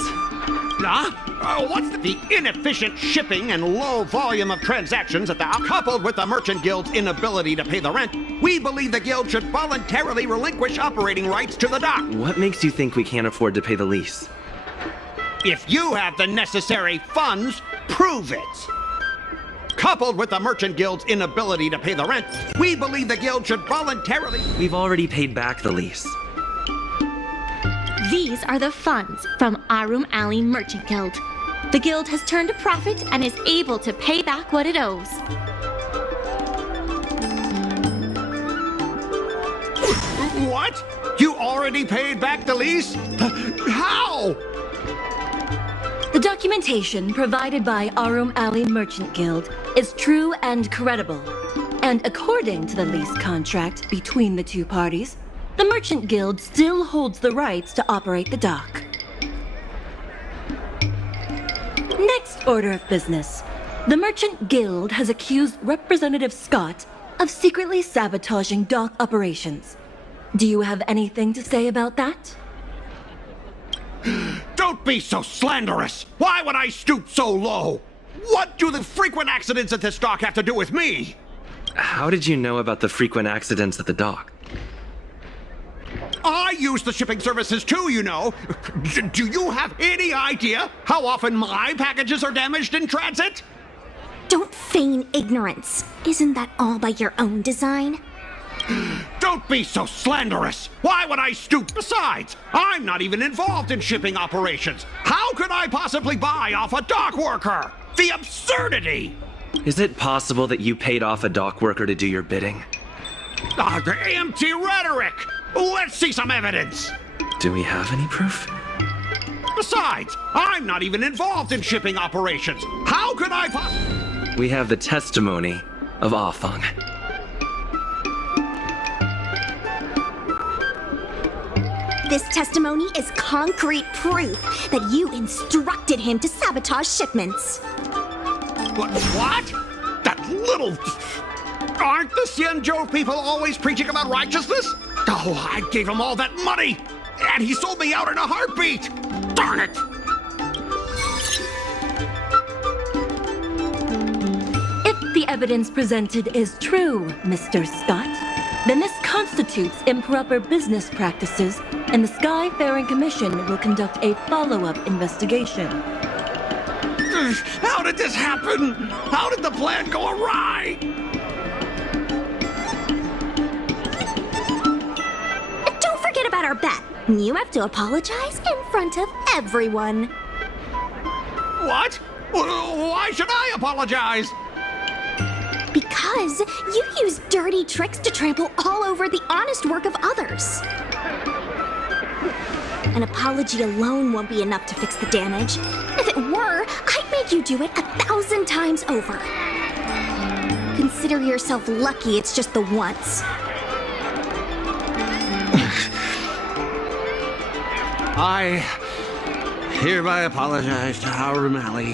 What's the inefficient shipping and low volume of transactions at the... Coupled with the Merchant Guild's inability to pay the rent, we believe the Guild should voluntarily relinquish operating rights to the dock. What makes you think we can't afford to pay the lease? If you have the necessary funds, prove it. Coupled with the Merchant Guild's inability to pay the rent, we believe the Guild should voluntarily... We've already paid back the lease. These are the funds from Ouroom Alley Merchant Guild. The Guild has turned a profit and is able to pay back what it owes. What? You already paid back the lease? How? The documentation provided by Ouroom Alley Merchant Guild is true and credible. And according to the lease contract between the two parties, the Merchant Guild still holds the rights to operate the dock. Next order of business. The Merchant Guild has accused Representative Skott of secretly sabotaging dock operations. Do you have anything to say about that? Don't be so slanderous! Why would I stoop so low? What do the frequent accidents at this dock have to do with me? How did you know about the frequent accidents at the dock? I use the shipping services too, you know. Do you have any idea how often my packages are damaged in transit? Don't feign ignorance. Isn't that all by your own design? Don't be so slanderous! Why would I stoop? Besides, I'm not even involved in shipping operations. How could I possibly buy off a dock worker? The absurdity! Is it possible that you paid off a dock worker to do your bidding? The empty rhetoric! Let's see some evidence! Do we have any proof? Besides, I'm not even involved in shipping operations. How could I We have the testimony of Afeng. This testimony is concrete proof that you instructed him to sabotage shipments. What? That little... Aren't the Xianzhou people always preaching about righteousness? Oh, I gave him all that money, and he sold me out in a heartbeat! Darn it! If the evidence presented is true, Mr. Scott, then this constitutes improper business practices, and the Skyfaring Commission will conduct a follow-up investigation. How did this happen? How did the plan go awry? Don't forget about our bet. You have to apologize in front of everyone. What? Why should I apologize? Because you use dirty tricks to trample all over the honest work of others. An apology alone won't be enough to fix the damage. If it were, I'd make you do it 1,000 times over. Consider yourself lucky it's just the once. I hereby apologize to our O'Malley.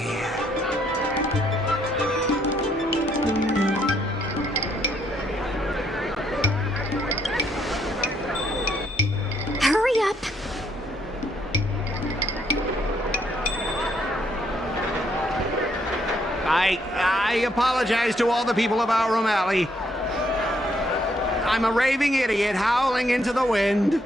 Hurry up. I apologize to all the people of our O'Malley. I'm a raving idiot howling into the wind.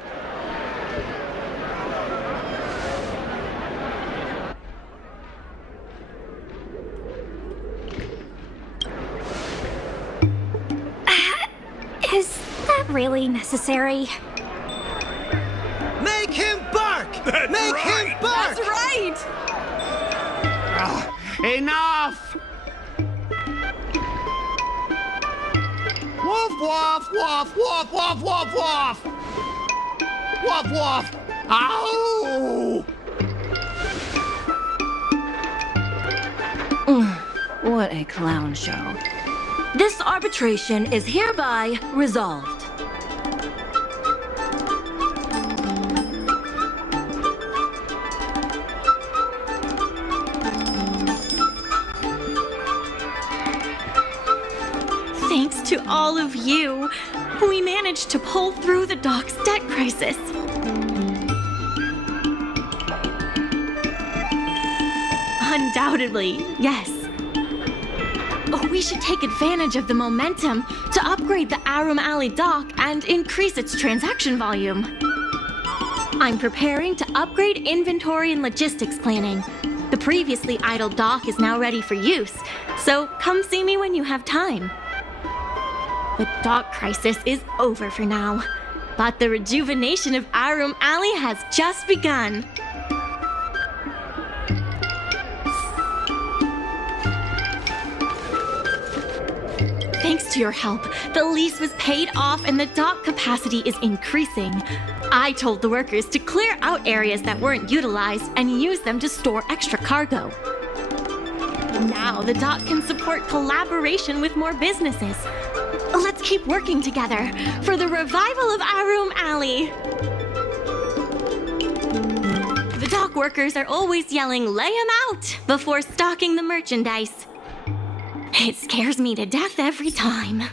Is that really necessary? Make him bark! Make him bark! That's right! Enough! Woof, woof, woof, woof, woof, woof, woof! Woof, woof! Ow! What a clown show. This arbitration is hereby resolved. Thanks to all of you, we managed to pull through the dock's debt crisis. Undoubtedly, yes. We should take advantage of the momentum to upgrade the Arum Alley dock and increase its transaction volume. I'm preparing to upgrade inventory and logistics planning. The previously idle dock is now ready for use, so come see me when you have time. The dock crisis is over for now, but the rejuvenation of Arum Alley has just begun. Thanks to your help, the lease was paid off and the dock capacity is increasing. I told the workers to clear out areas that weren't utilized and use them to store extra cargo. Now the dock can support collaboration with more businesses. Let's keep working together for the revival of Arum Alley. The dock workers are always yelling, "Lay 'em out!" before stocking the merchandise. It scares me to death every time.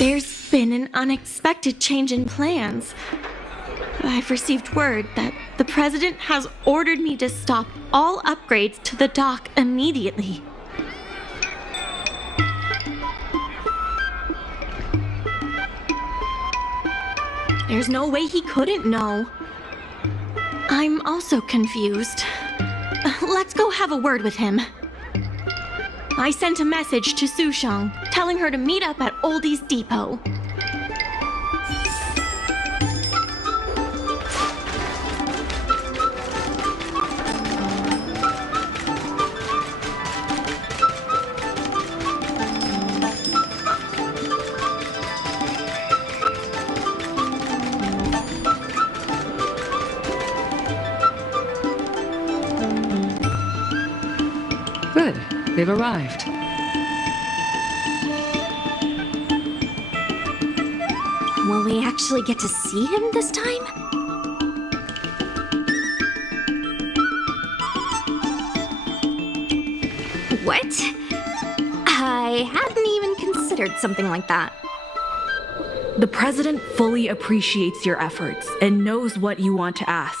There's been an unexpected change in plans. I've received word that the President has ordered me to stop all upgrades to the dock immediately. There's no way he couldn't know. I'm also confused. Let's go have a word with him. I sent a message to Sushang, telling her to meet up at Oldie's Depot. Good. They've arrived. Will we actually get to see him this time? What? I hadn't even considered something like that. The President fully appreciates your efforts and knows what you want to ask.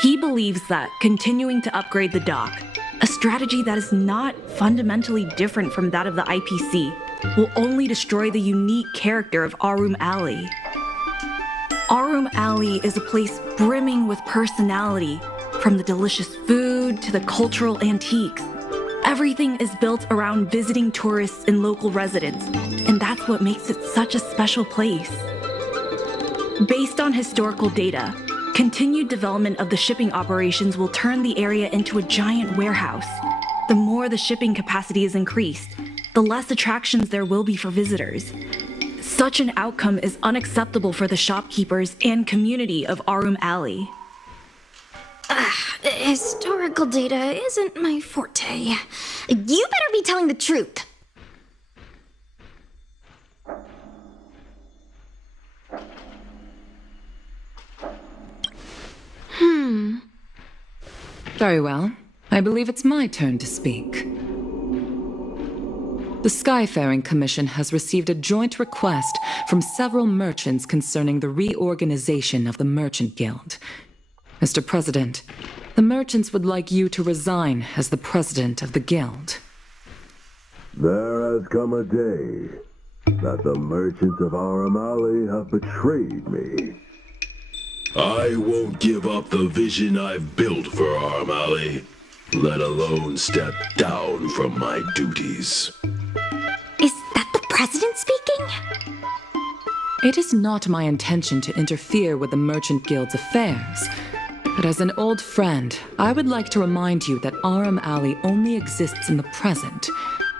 He believes that continuing to upgrade the dock, a strategy that is not fundamentally different from that of the IPC, will only destroy the unique character of Arum Alley. Arum Alley is a place brimming with personality, from the delicious food to the cultural antiques. Everything is built around visiting tourists and local residents, and that's what makes it such a special place. Based on historical data, continued development of the shipping operations will turn the area into a giant warehouse. The more the shipping capacity is increased, the less attractions there will be for visitors. Such an outcome is unacceptable for the shopkeepers and community of Arum Alley. Historical data isn't my forte. You better be telling the truth. Very well. I believe it's my turn to speak. The Skyfaring Commission has received a joint request from several merchants concerning the reorganization of the Merchant Guild. Mr. President, the merchants would like you to resign as the president of the guild. There has come a day that the merchants of Arum Alley have betrayed me. I won't give up the vision I've built for Arum Alley, let alone step down from my duties. Is that the president speaking? It is not my intention to interfere with the Merchant Guild's affairs, but as an old friend, I would like to remind you that Arum Alley only exists in the present,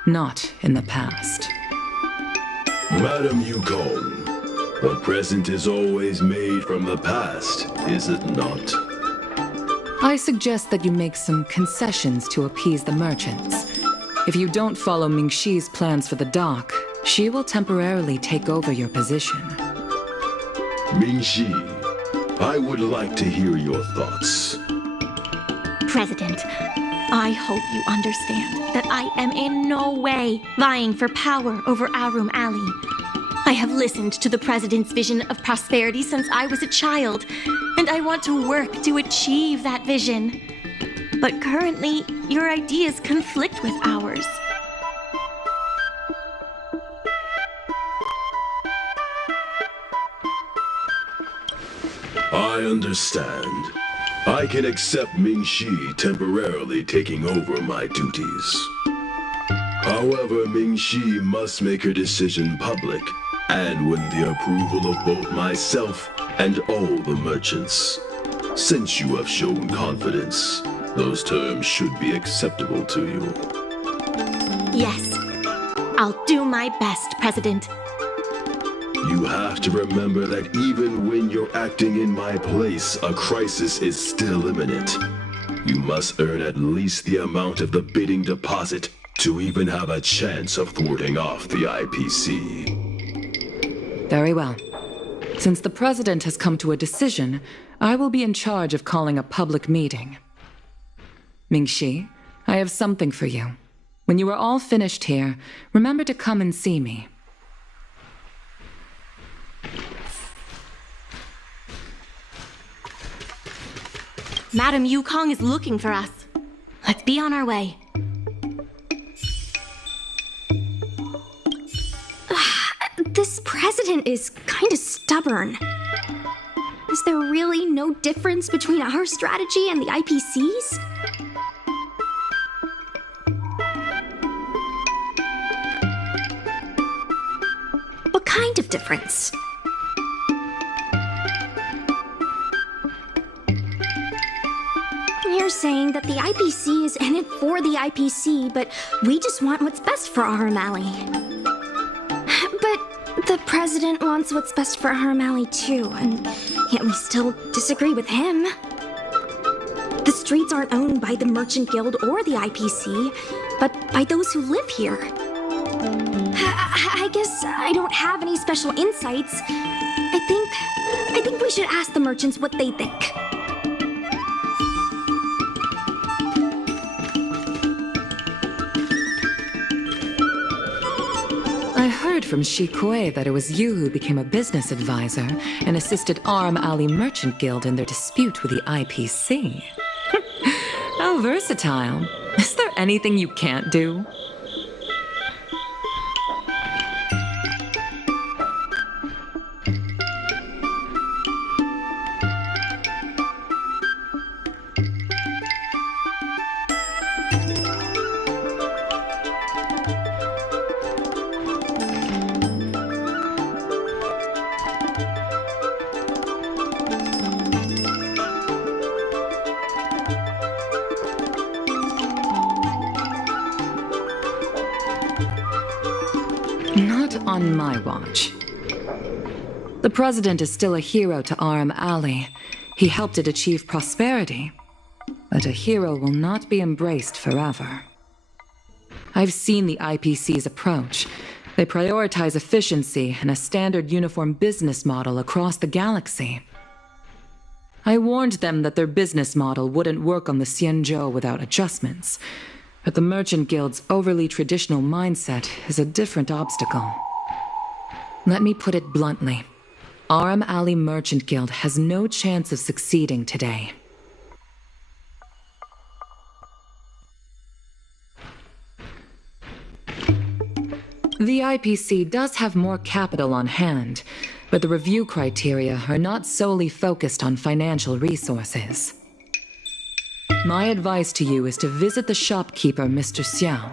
not in the past. Madam Yukon, the present is always made from the past, is it not? I suggest that you make some concessions to appease the merchants. If you don't follow Mingxi's plans for the dock, she will temporarily take over your position. Mingxi, I would like to hear your thoughts. President, I hope you understand that I am in no way vying for power over Arum Alley. I have listened to the President's vision of prosperity since I was a child, and I want to work to achieve that vision. But currently, your ideas conflict with ours. I understand. I can accept Mingxi temporarily taking over my duties. However, Mingxi must make her decision public and win the approval of both myself and all the merchants. Since you have shown confidence, those terms should be acceptable to you. Yes, I'll do my best, President. You have to remember that even when you're acting in my place, a crisis is still imminent. You must earn at least the amount of the bidding deposit to even have a chance of thwarting off the IPC. Very well. Since the president has come to a decision, I will be in charge of calling a public meeting. Mingxi, I have something for you. When you are all finished here, remember to come and see me. Madam Yukong is looking for us. Let's be on our way. This president is kinda stubborn. Is there really no difference between our strategy and the IPC's? What kind of difference? You're saying that the IPC is in it for the IPC, but we just want what's best for our O'Malley. But the president wants what's best for our O'Malley too, and yet we still disagree with him. The streets aren't owned by the Merchant Guild or the IPC, but by those who live here. I guess I don't have any special insights. I think we should ask the merchants what they think. I heard from Shikue that it was you who became a business advisor and assisted Arum Alley Merchant Guild in their dispute with the IPC. How versatile. Is there anything you can't do? Not on my watch. The president is still a hero to Arum Alley. He helped it achieve prosperity. But a hero will not be embraced forever. I've seen the IPC's approach. They prioritize efficiency and a standard uniform business model across the galaxy. I warned them that their business model wouldn't work on the Xianzhou without adjustments. But the Merchant Guild's overly traditional mindset is a different obstacle. Let me put it bluntly. Arum Alley Merchant Guild has no chance of succeeding today. The IPC does have more capital on hand, but the review criteria are not solely focused on financial resources. My advice to you is to visit the shopkeeper, Mr. Xiao.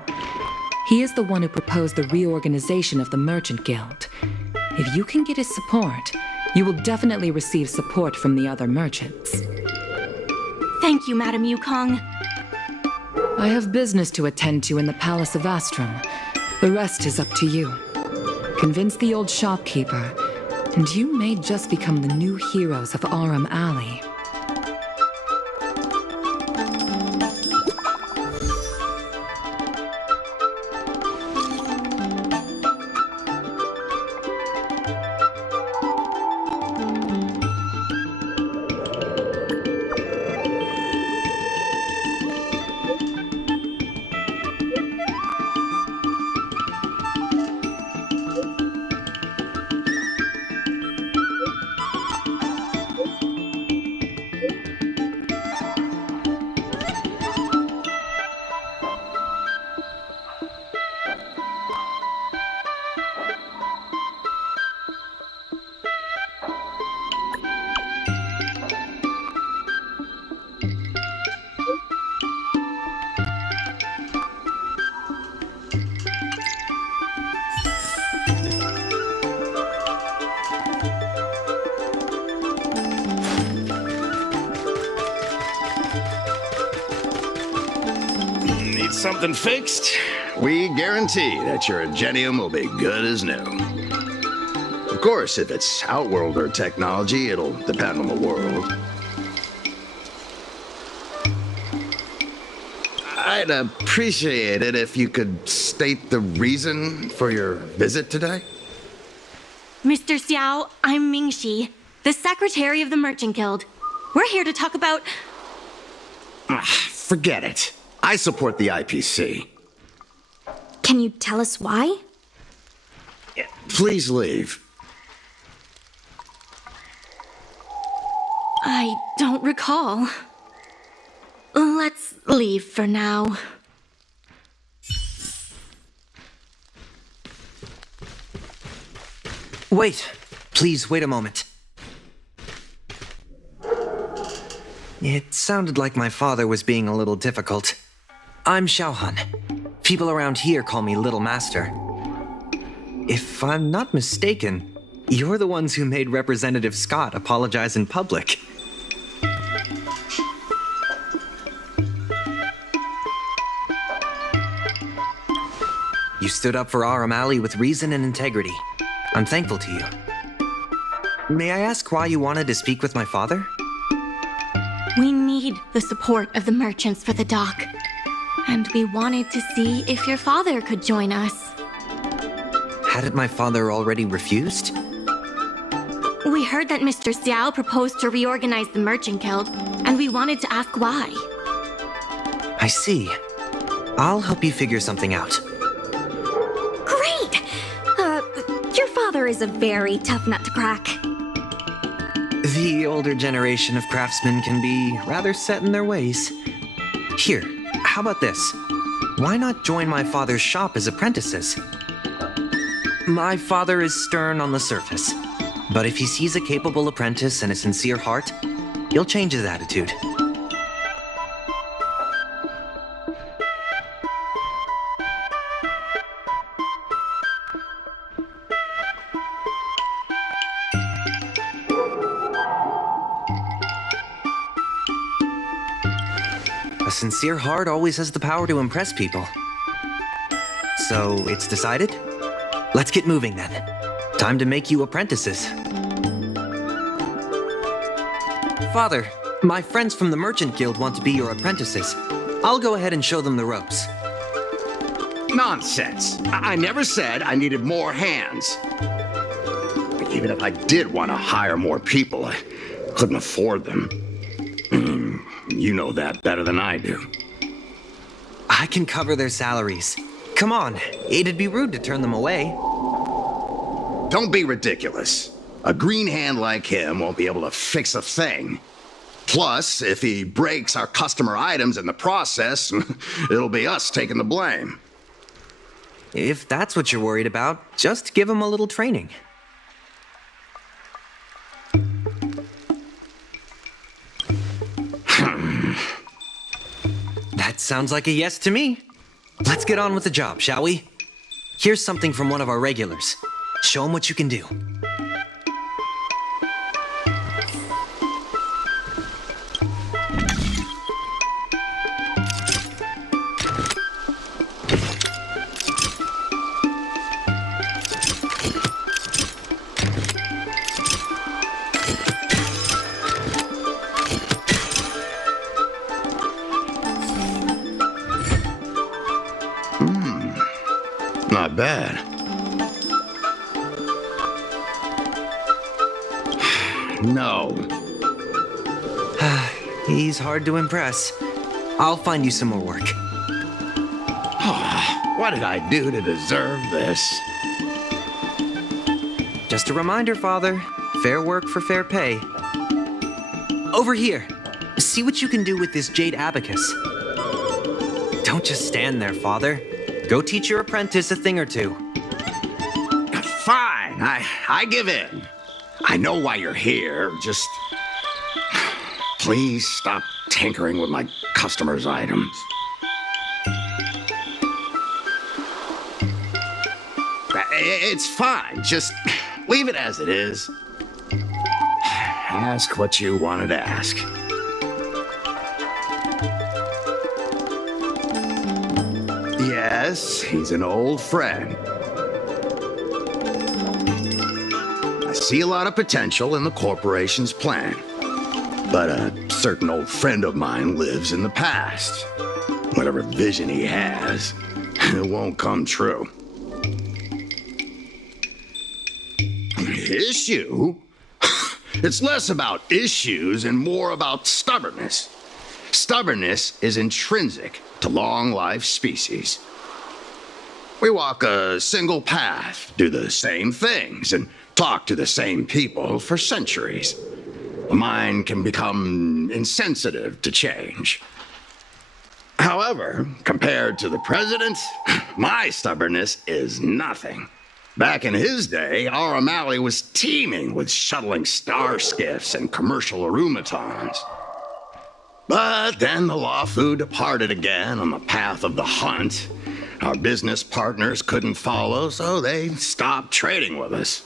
He is the one who proposed the reorganization of the Merchant Guild. If you can get his support, you will definitely receive support from the other merchants. Thank you, Madam Yukong. I have business to attend to in the Palace of Astrum. The rest is up to you. Convince the old shopkeeper, and you may just become the new heroes of Arum Alley. Something fixed, we guarantee that your Ingenium will be good as new. Of course, if it's Outworlder technology, it'll depend on the world. I'd appreciate it if you could state the reason for your visit today. Mr. Xiao, I'm Mingxi, the secretary of the Merchant Guild. We're here to talk about... Forget it. I support the IPC. Can you tell us why? Please leave. I don't recall. Let's leave for now. Wait. Please, wait a moment. It sounded like my father was being a little difficult. I'm Xiaohan. People around here call me Little Master. If I'm not mistaken, you're the ones who made Representative Skott apologize in public. You stood up for Aram Alley with reason and integrity. I'm thankful to you. May I ask why you wanted to speak with my father? We need the support of the merchants for the dock. And we wanted to see if your father could join us. Hadn't my father already refused? We heard that Mr. Xiao proposed to reorganize the Merchant Guild, and we wanted to ask why. I see. I'll help you figure something out. Great! Your father is a very tough nut to crack. The older generation of craftsmen can be rather set in their ways. Here, how about this? Why not join my father's shop as apprentices? My father is stern on the surface, but if he sees a capable apprentice and a sincere heart, he'll change his attitude. A sincere heart always has the power to impress people. So, it's decided? Let's get moving then. Time to make you apprentices. Father, my friends from the Merchant Guild want to be your apprentices. I'll go ahead and show them the ropes. Nonsense. I never said I needed more hands. Even if I did want to hire more people, I couldn't afford them. You know that better than I do. I can cover their salaries. Come on, it'd be rude to turn them away. Don't be ridiculous. A green hand like him won't be able to fix a thing. Plus, if he breaks our customer items in the process, it'll be us taking the blame. If that's what you're worried about, just give him a little training. That sounds like a yes to me. Let's get on with the job, shall we? Here's something from one of our regulars. Show him what you can do. Not bad. No. He's hard to impress. I'll find you some more work. What did I do to deserve this? Just a reminder, Father. Fair work for fair pay. Over here. See what you can do with this jade abacus. Don't just stand there, Father. Go teach your apprentice a thing or two. Fine, I give in. I know why you're here, just... Please stop tinkering with my customers' items. It's fine, just leave it as it is. Ask what you wanted to ask. Yes, he's an old friend. I see a lot of potential in the corporation's plan. But a certain old friend of mine lives in the past. Whatever vision he has, it won't come true. Issue? It's less about issues and more about stubbornness. Stubbornness is intrinsic to long-life species. We walk a single path, do the same things, and talk to the same people for centuries. The mind can become insensitive to change. However, compared to the president, my stubbornness is nothing. Back in his day, our O'Malley was teeming with shuttling star skiffs and commercial arumatons. But then the Lawfu departed again on the path of the hunt. Our business partners couldn't follow, so they stopped trading with us.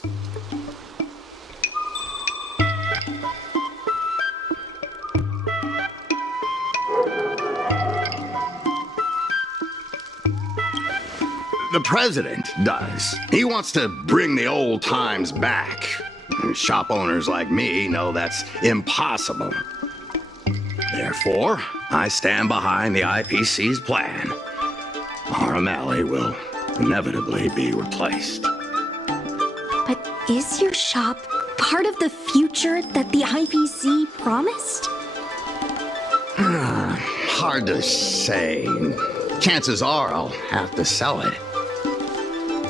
The president does. He wants to bring the old times back. Shop owners like me know that's impossible. Therefore, I stand behind the IPC's plan. Our O'Malley will inevitably be replaced. But is your shop part of the future that the IPC promised? Hard to say. Chances are I'll have to sell it.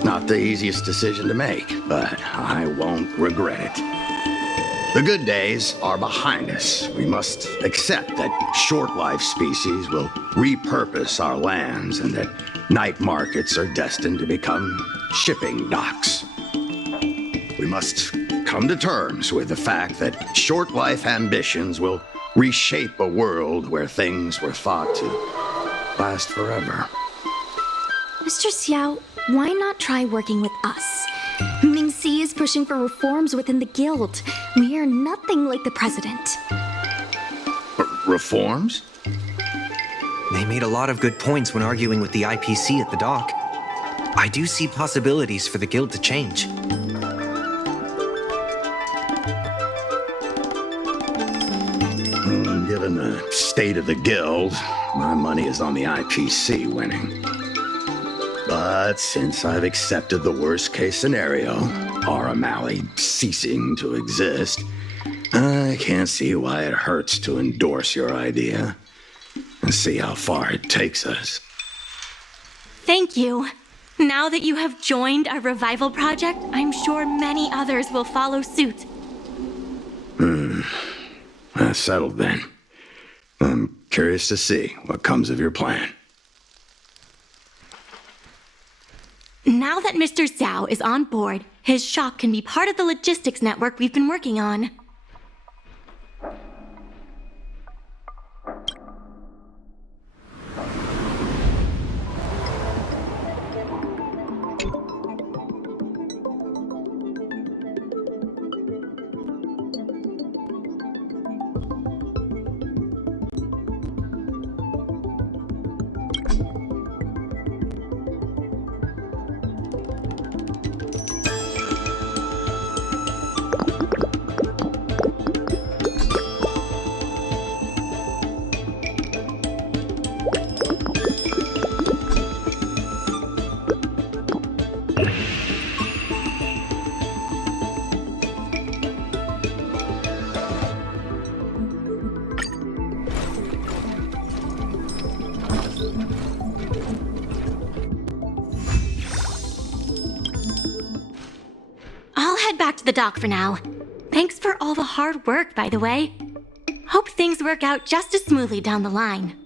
Not the easiest decision to make, but I won't regret it. The good days are behind us. We must accept that short-life species will repurpose our lands and that night markets are destined to become shipping docks. We must come to terms with the fact that short-life ambitions will reshape a world where things were thought to last forever. Mr. Xiao, why not try working with us? Ming-Si is pushing for reforms within the guild. We are nothing like the president. Reforms? They made a lot of good points when arguing with the IPC at the dock. I do see possibilities for the guild to change. Given the state of the guild, my money is on the IPC winning. But since I've accepted the worst-case scenario, our O'Malley ceasing to exist, I can't see why it hurts to endorse your idea and see how far it takes us. Thank you. Now that you have joined our revival project, I'm sure many others will follow suit. That's settled then. I'm curious to see what comes of your plan. Now that Mr. Zhao is on board, his shop can be part of the logistics network we've been working on. Back to the dock for now. Thanks for all the hard work, by the way. Hope things work out just as smoothly down the line.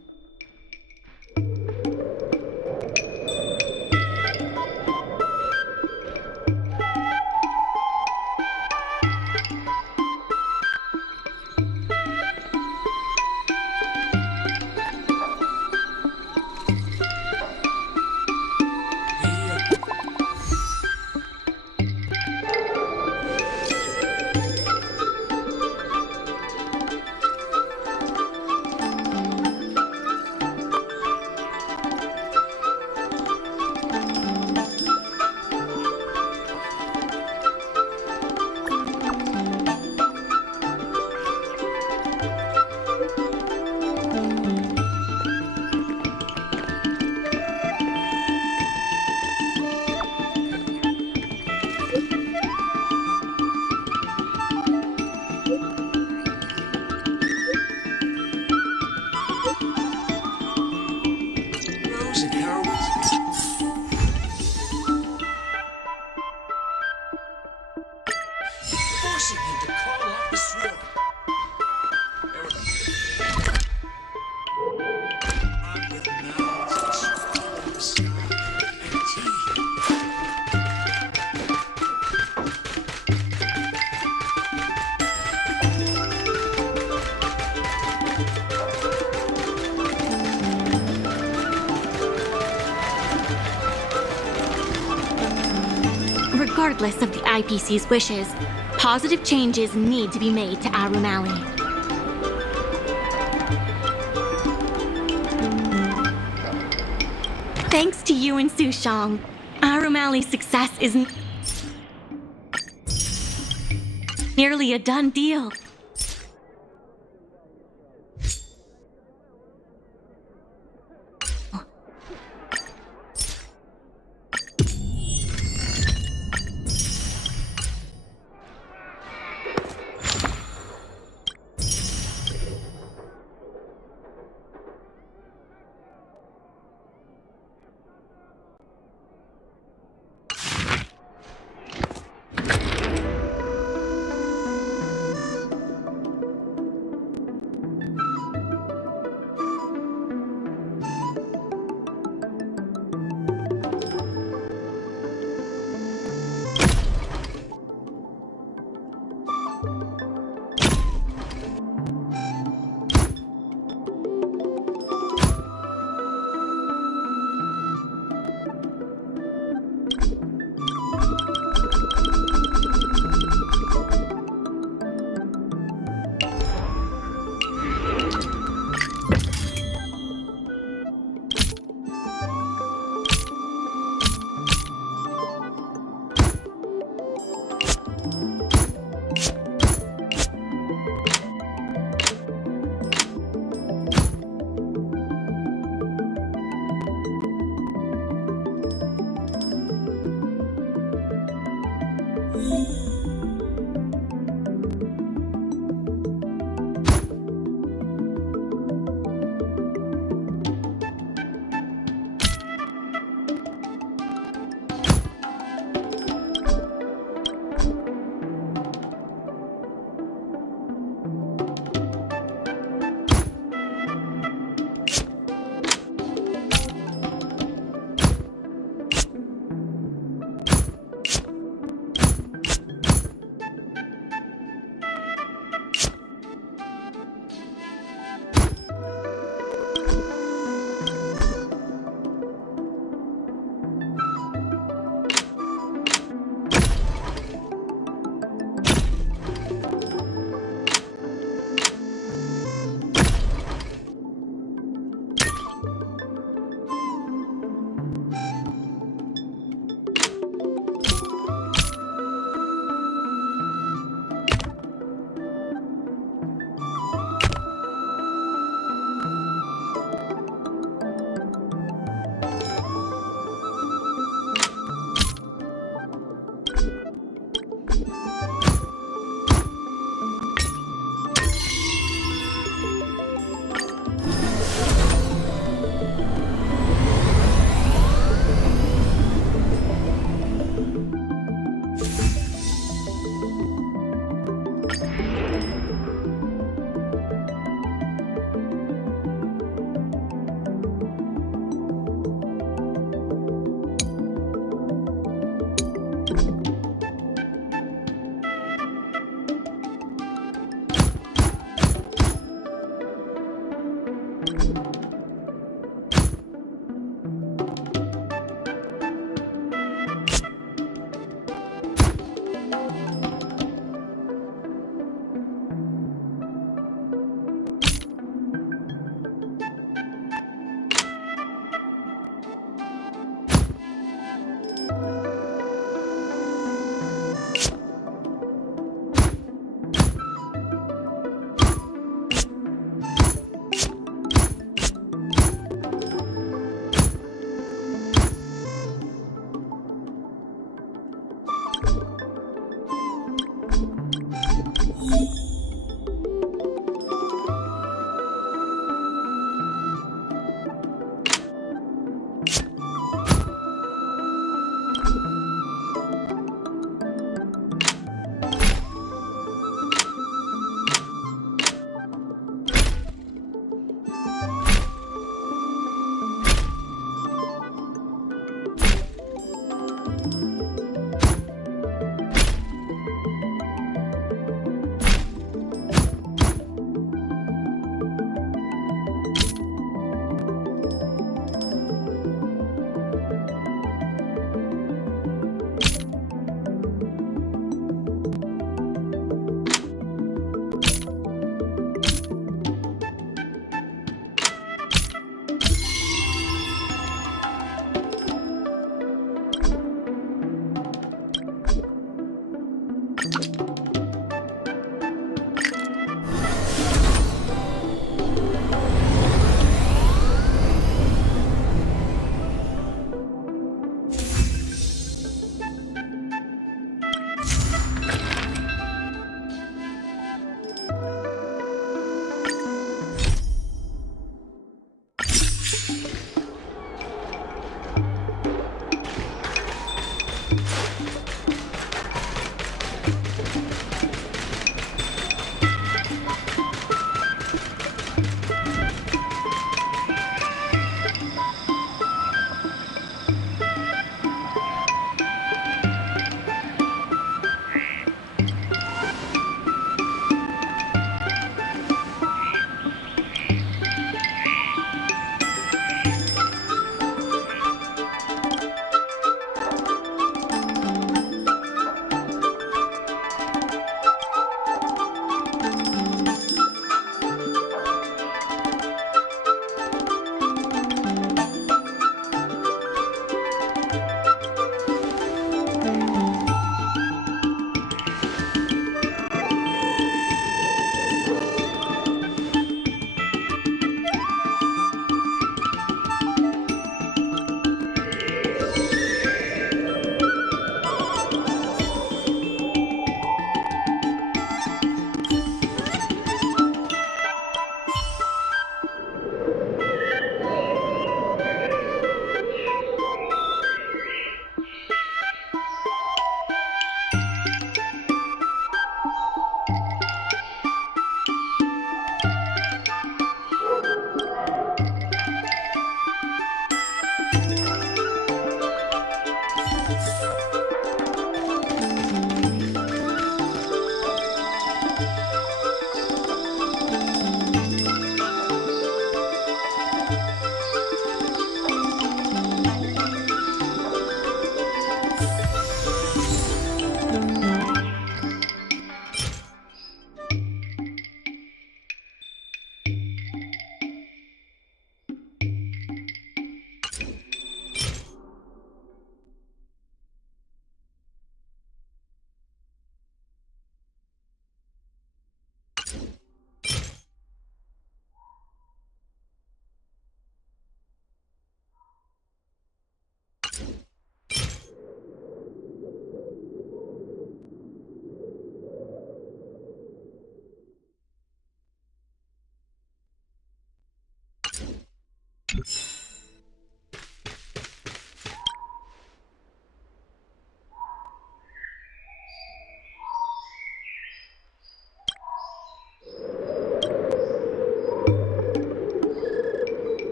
Regardless of the IPC's wishes, positive changes need to be made to Arum Alley. Thanks to you and Sushong, Arum Alley's success isn't nearly a done deal.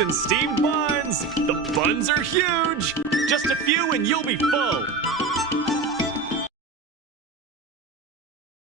and steamed buns! The buns are huge! Just a few and you'll be full!